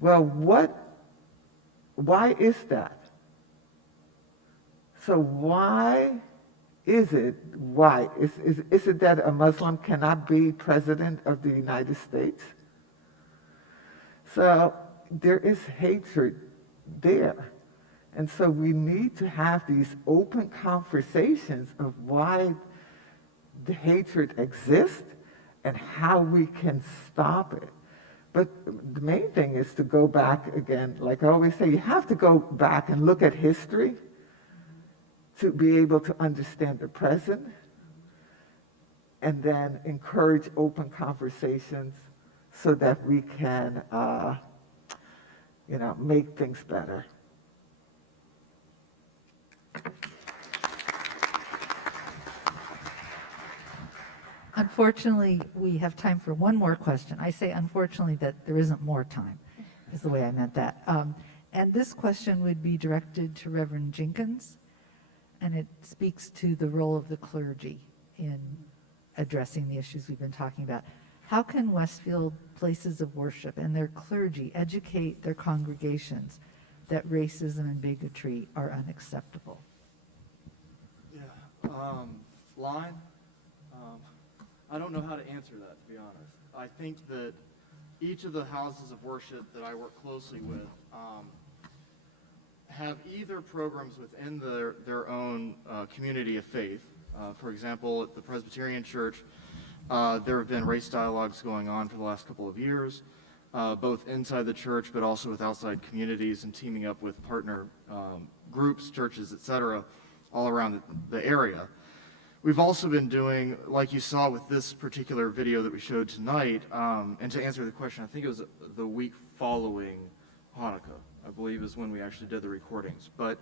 well, why is that? So why is it that a Muslim cannot be president of the United States? So there is hatred there. And so we need to have these open conversations of why the hatred exists and how we can stop it. But the main thing is to go back again, like I always say, you have to go back and look at history to be able to understand the present, and then encourage open conversations so that we can, you know, make things better. Unfortunately, we have time for one more question. I say unfortunately that there isn't more time, is the way I meant that. And this question would be directed to Reverend Jenkins, and it speaks to the role of the clergy in addressing the issues we've been talking about. How can Westfield places of worship and their clergy educate their congregations that racism and bigotry are unacceptable? Yeah, I don't know how to answer that, to be honest. I think that each of the houses of worship that I work closely with have either programs within their own community of faith. For example, at the Presbyterian Church, there have been race dialogues going on for the last couple of years, both inside the church but also with outside communities, and teaming up with partner groups, churches, etc., all around the area. We've also been doing, like you saw with this particular video that we showed tonight, and to answer the question, I think it was the week following Hanukkah, I believe, is when we actually did the recordings. But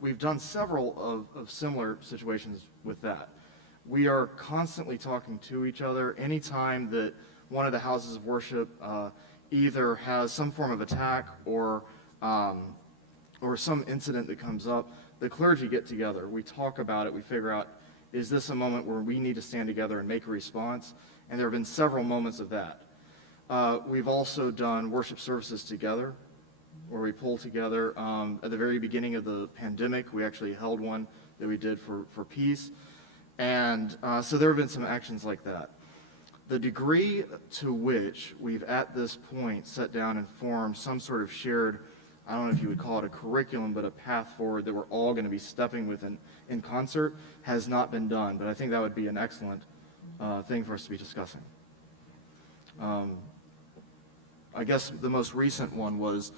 we've done several of similar situations with that. We are constantly talking to each other. Anytime that one of the houses of worship either has some form of attack or some incident that comes up, the clergy get together. We talk about it. We figure out, is this a moment where we need to stand together and make a response? And there have been several moments of that. We've also done worship services together, where we pull together. At the very beginning of the pandemic, we actually held one that we did for peace. And so there have been some actions like that. The degree to which we've at this point sat down and formed some sort of shared, I don't know if you would call it a curriculum, but a path forward that we're all going to be stepping with in concert has not been done. But I think that would be an excellent thing for us to be discussing. I guess the most recent one was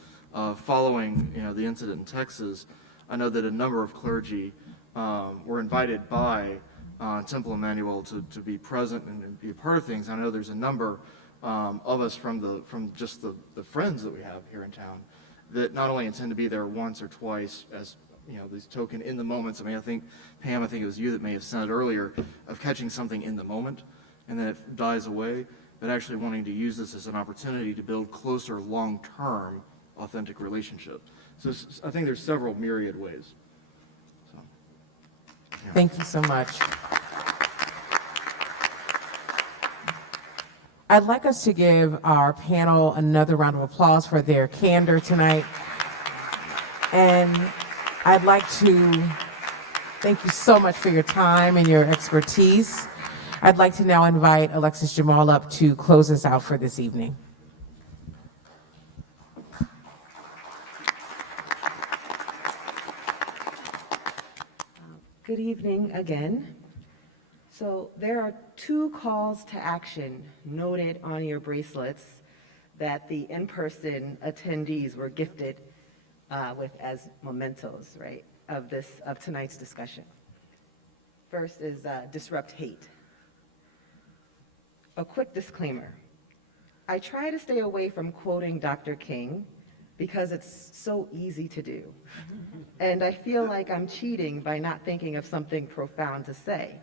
following the incident in Texas. I know that a number of clergy were invited by Temple Emmanuel to be present and be a part of things. I know there's a number of us from just the friends that we have here in town that not only intend to be there once or twice as these token in the moments. I mean, I think, Pam, I think it was you that may have said earlier of catching something in the moment and then it dies away, but actually wanting to use this as an opportunity to build closer, long-term, authentic relationship. So I think there's several myriad ways. So, yeah. Thank you so much. I'd like us to give our panel another round of applause for their candor tonight. And I'd like to Thank you so much for your time and your expertise. I'd like to now invite Alexis Jamal up to close us out for this evening. Good evening again. So there are 2 calls to action noted on your bracelets that the in-person attendees were gifted with as mementos, right, of tonight's discussion. First is disrupt hate. A quick disclaimer. I try to stay away from quoting Dr. King because it's so easy to do. And I feel like I'm cheating by not thinking of something profound to say.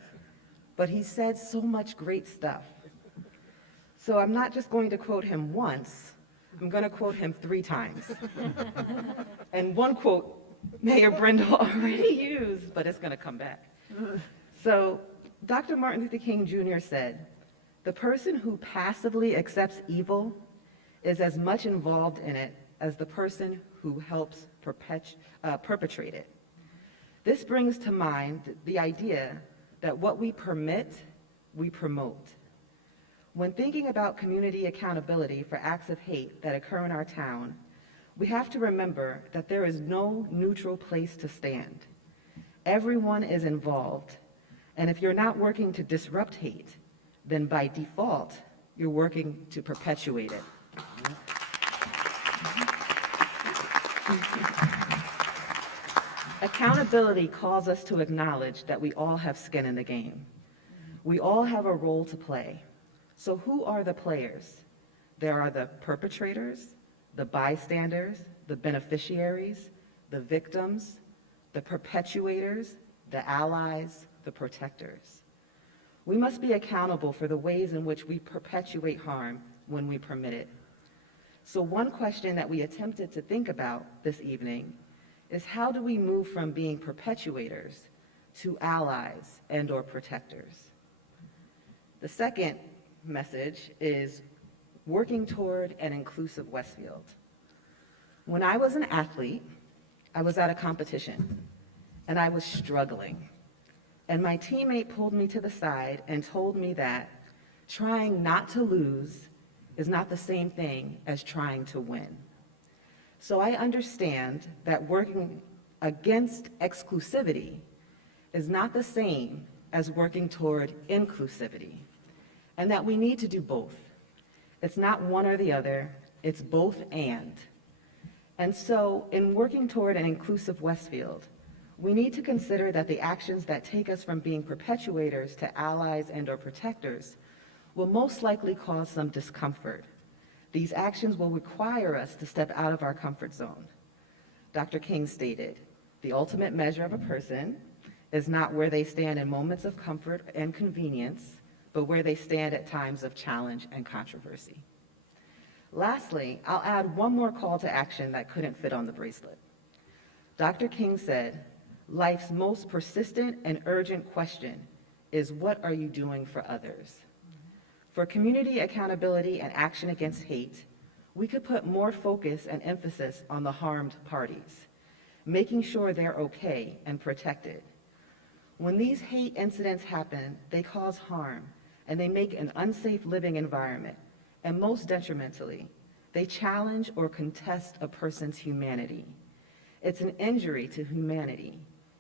But he said so much great stuff. So I'm not just going to quote him once, I'm going to quote him 3 times. And one quote Mayor Brindle already used, but it's going to come back. So Dr. Martin Luther King Jr. said, "The person who passively accepts evil is as much involved in it as the person who helps perpetrate it." This brings to mind the idea that what we permit, we promote. When thinking about community accountability for acts of hate that occur in our town, we have to remember that there is no neutral place to stand. Everyone is involved, and if you're not working to disrupt hate, then by default, you're working to perpetuate it. Accountability calls us to acknowledge that we all have skin in the game. We all have a role to play. So who are the players? There are the perpetrators, the bystanders, the beneficiaries, the victims, the perpetuators, the allies, the protectors. We must be accountable for the ways in which we perpetuate harm when we permit it. So one question that we attempted to think about this evening is, how do we move from being perpetuators to allies and/or protectors? The second message is working toward an inclusive Westfield. When I was an athlete, I was at a competition and I was struggling. And my teammate pulled me to the side and told me that trying not to lose is not the same thing as trying to win. So I understand that working against exclusivity is not the same as working toward inclusivity, and that we need to do both. It's not one or the other, it's both and. And so in working toward an inclusive Westfield, we need to consider that the actions that take us from being perpetuators to allies and/or protectors will most likely cause some discomfort. These actions will require us to step out of our comfort zone. Dr. King stated, "The ultimate measure of a person is not where they stand in moments of comfort and convenience, but where they stand at times of challenge and controversy." Lastly, I'll add one more call to action that couldn't fit on the bracelet. Dr. King said, "Life's most persistent and urgent question is, what are you doing for others?" For community accountability and action against hate, we could put more focus and emphasis on the harmed parties, making sure they're okay and protected. When these hate incidents happen, they cause harm and they make an unsafe living environment, and most detrimentally, they challenge or contest a person's humanity. It's an injury to humanity.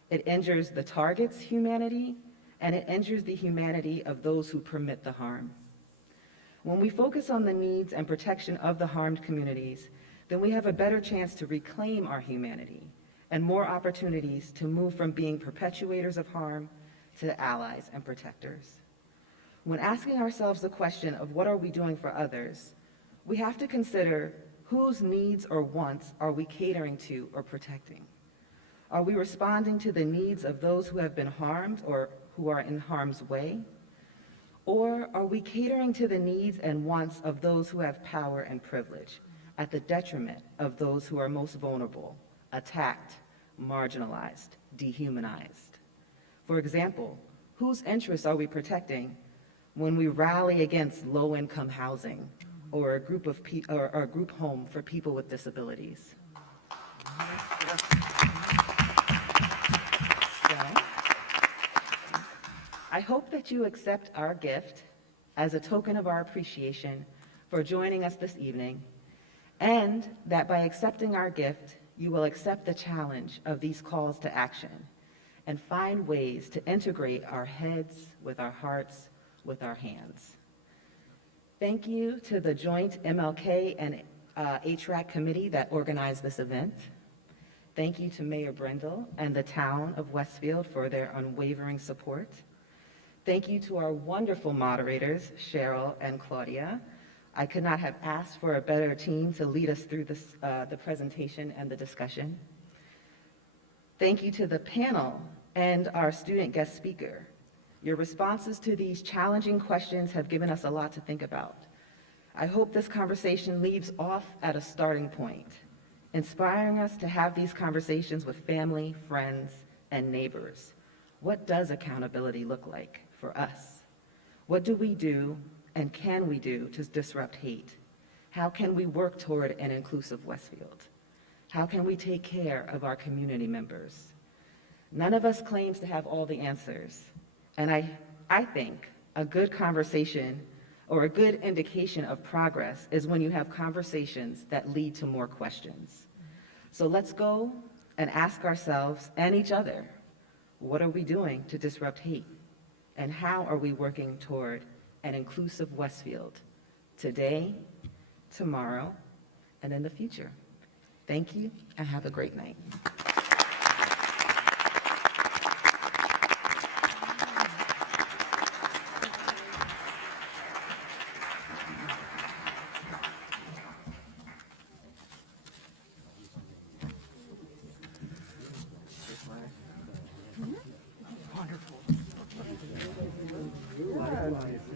It injures the target's humanity, and it injures the humanity of those who permit the harm. When we focus on the needs and protection of the harmed communities, then we have a better chance to reclaim our humanity and more opportunities to move from being perpetuators of harm to allies and protectors. When asking ourselves the question of what are we doing for others, we have to consider whose needs or wants are we catering to or protecting. Are we responding to the needs of those who have been harmed or who are in harm's way? Or are we catering to the needs and wants of those who have power and privilege at the detriment of those who are most vulnerable, attacked, marginalized, dehumanized? For example, whose interests are we protecting when we rally against low-income housing or a group home for people with disabilities? So, hope that you accept our gift as a token of our appreciation for joining us this evening, and that by accepting our gift, you will accept the challenge of these calls to action and find ways to integrate our heads with our hearts, with our hands. Thank you to the joint MLK and HRAC committee that organized this event. Thank you to Mayor Brendel and the town of Westfield for their unwavering support. Thank you to our wonderful moderators, Cheryl and Claudia. I could not have asked for a better team to lead us through this, the presentation and the discussion. Thank you to the panel and our student guest speaker. Your responses to these challenging questions have given us a lot to think about. I hope this conversation leaves off at a starting point, inspiring us to have these conversations with family, friends, and neighbors. What does accountability look like for us? What do we do and can we do to disrupt hate? How can we work toward an inclusive Westfield? How can we take care of our community members? None of us claims to have all the answers, and I think a good conversation or a good indication of progress is when you have conversations that lead to more questions. So let's go and ask ourselves and each other, what are we doing to disrupt hate? And how are we working toward an inclusive Westfield today, tomorrow, and in the future? Thank you, and have a great night. Wonderful. Yes.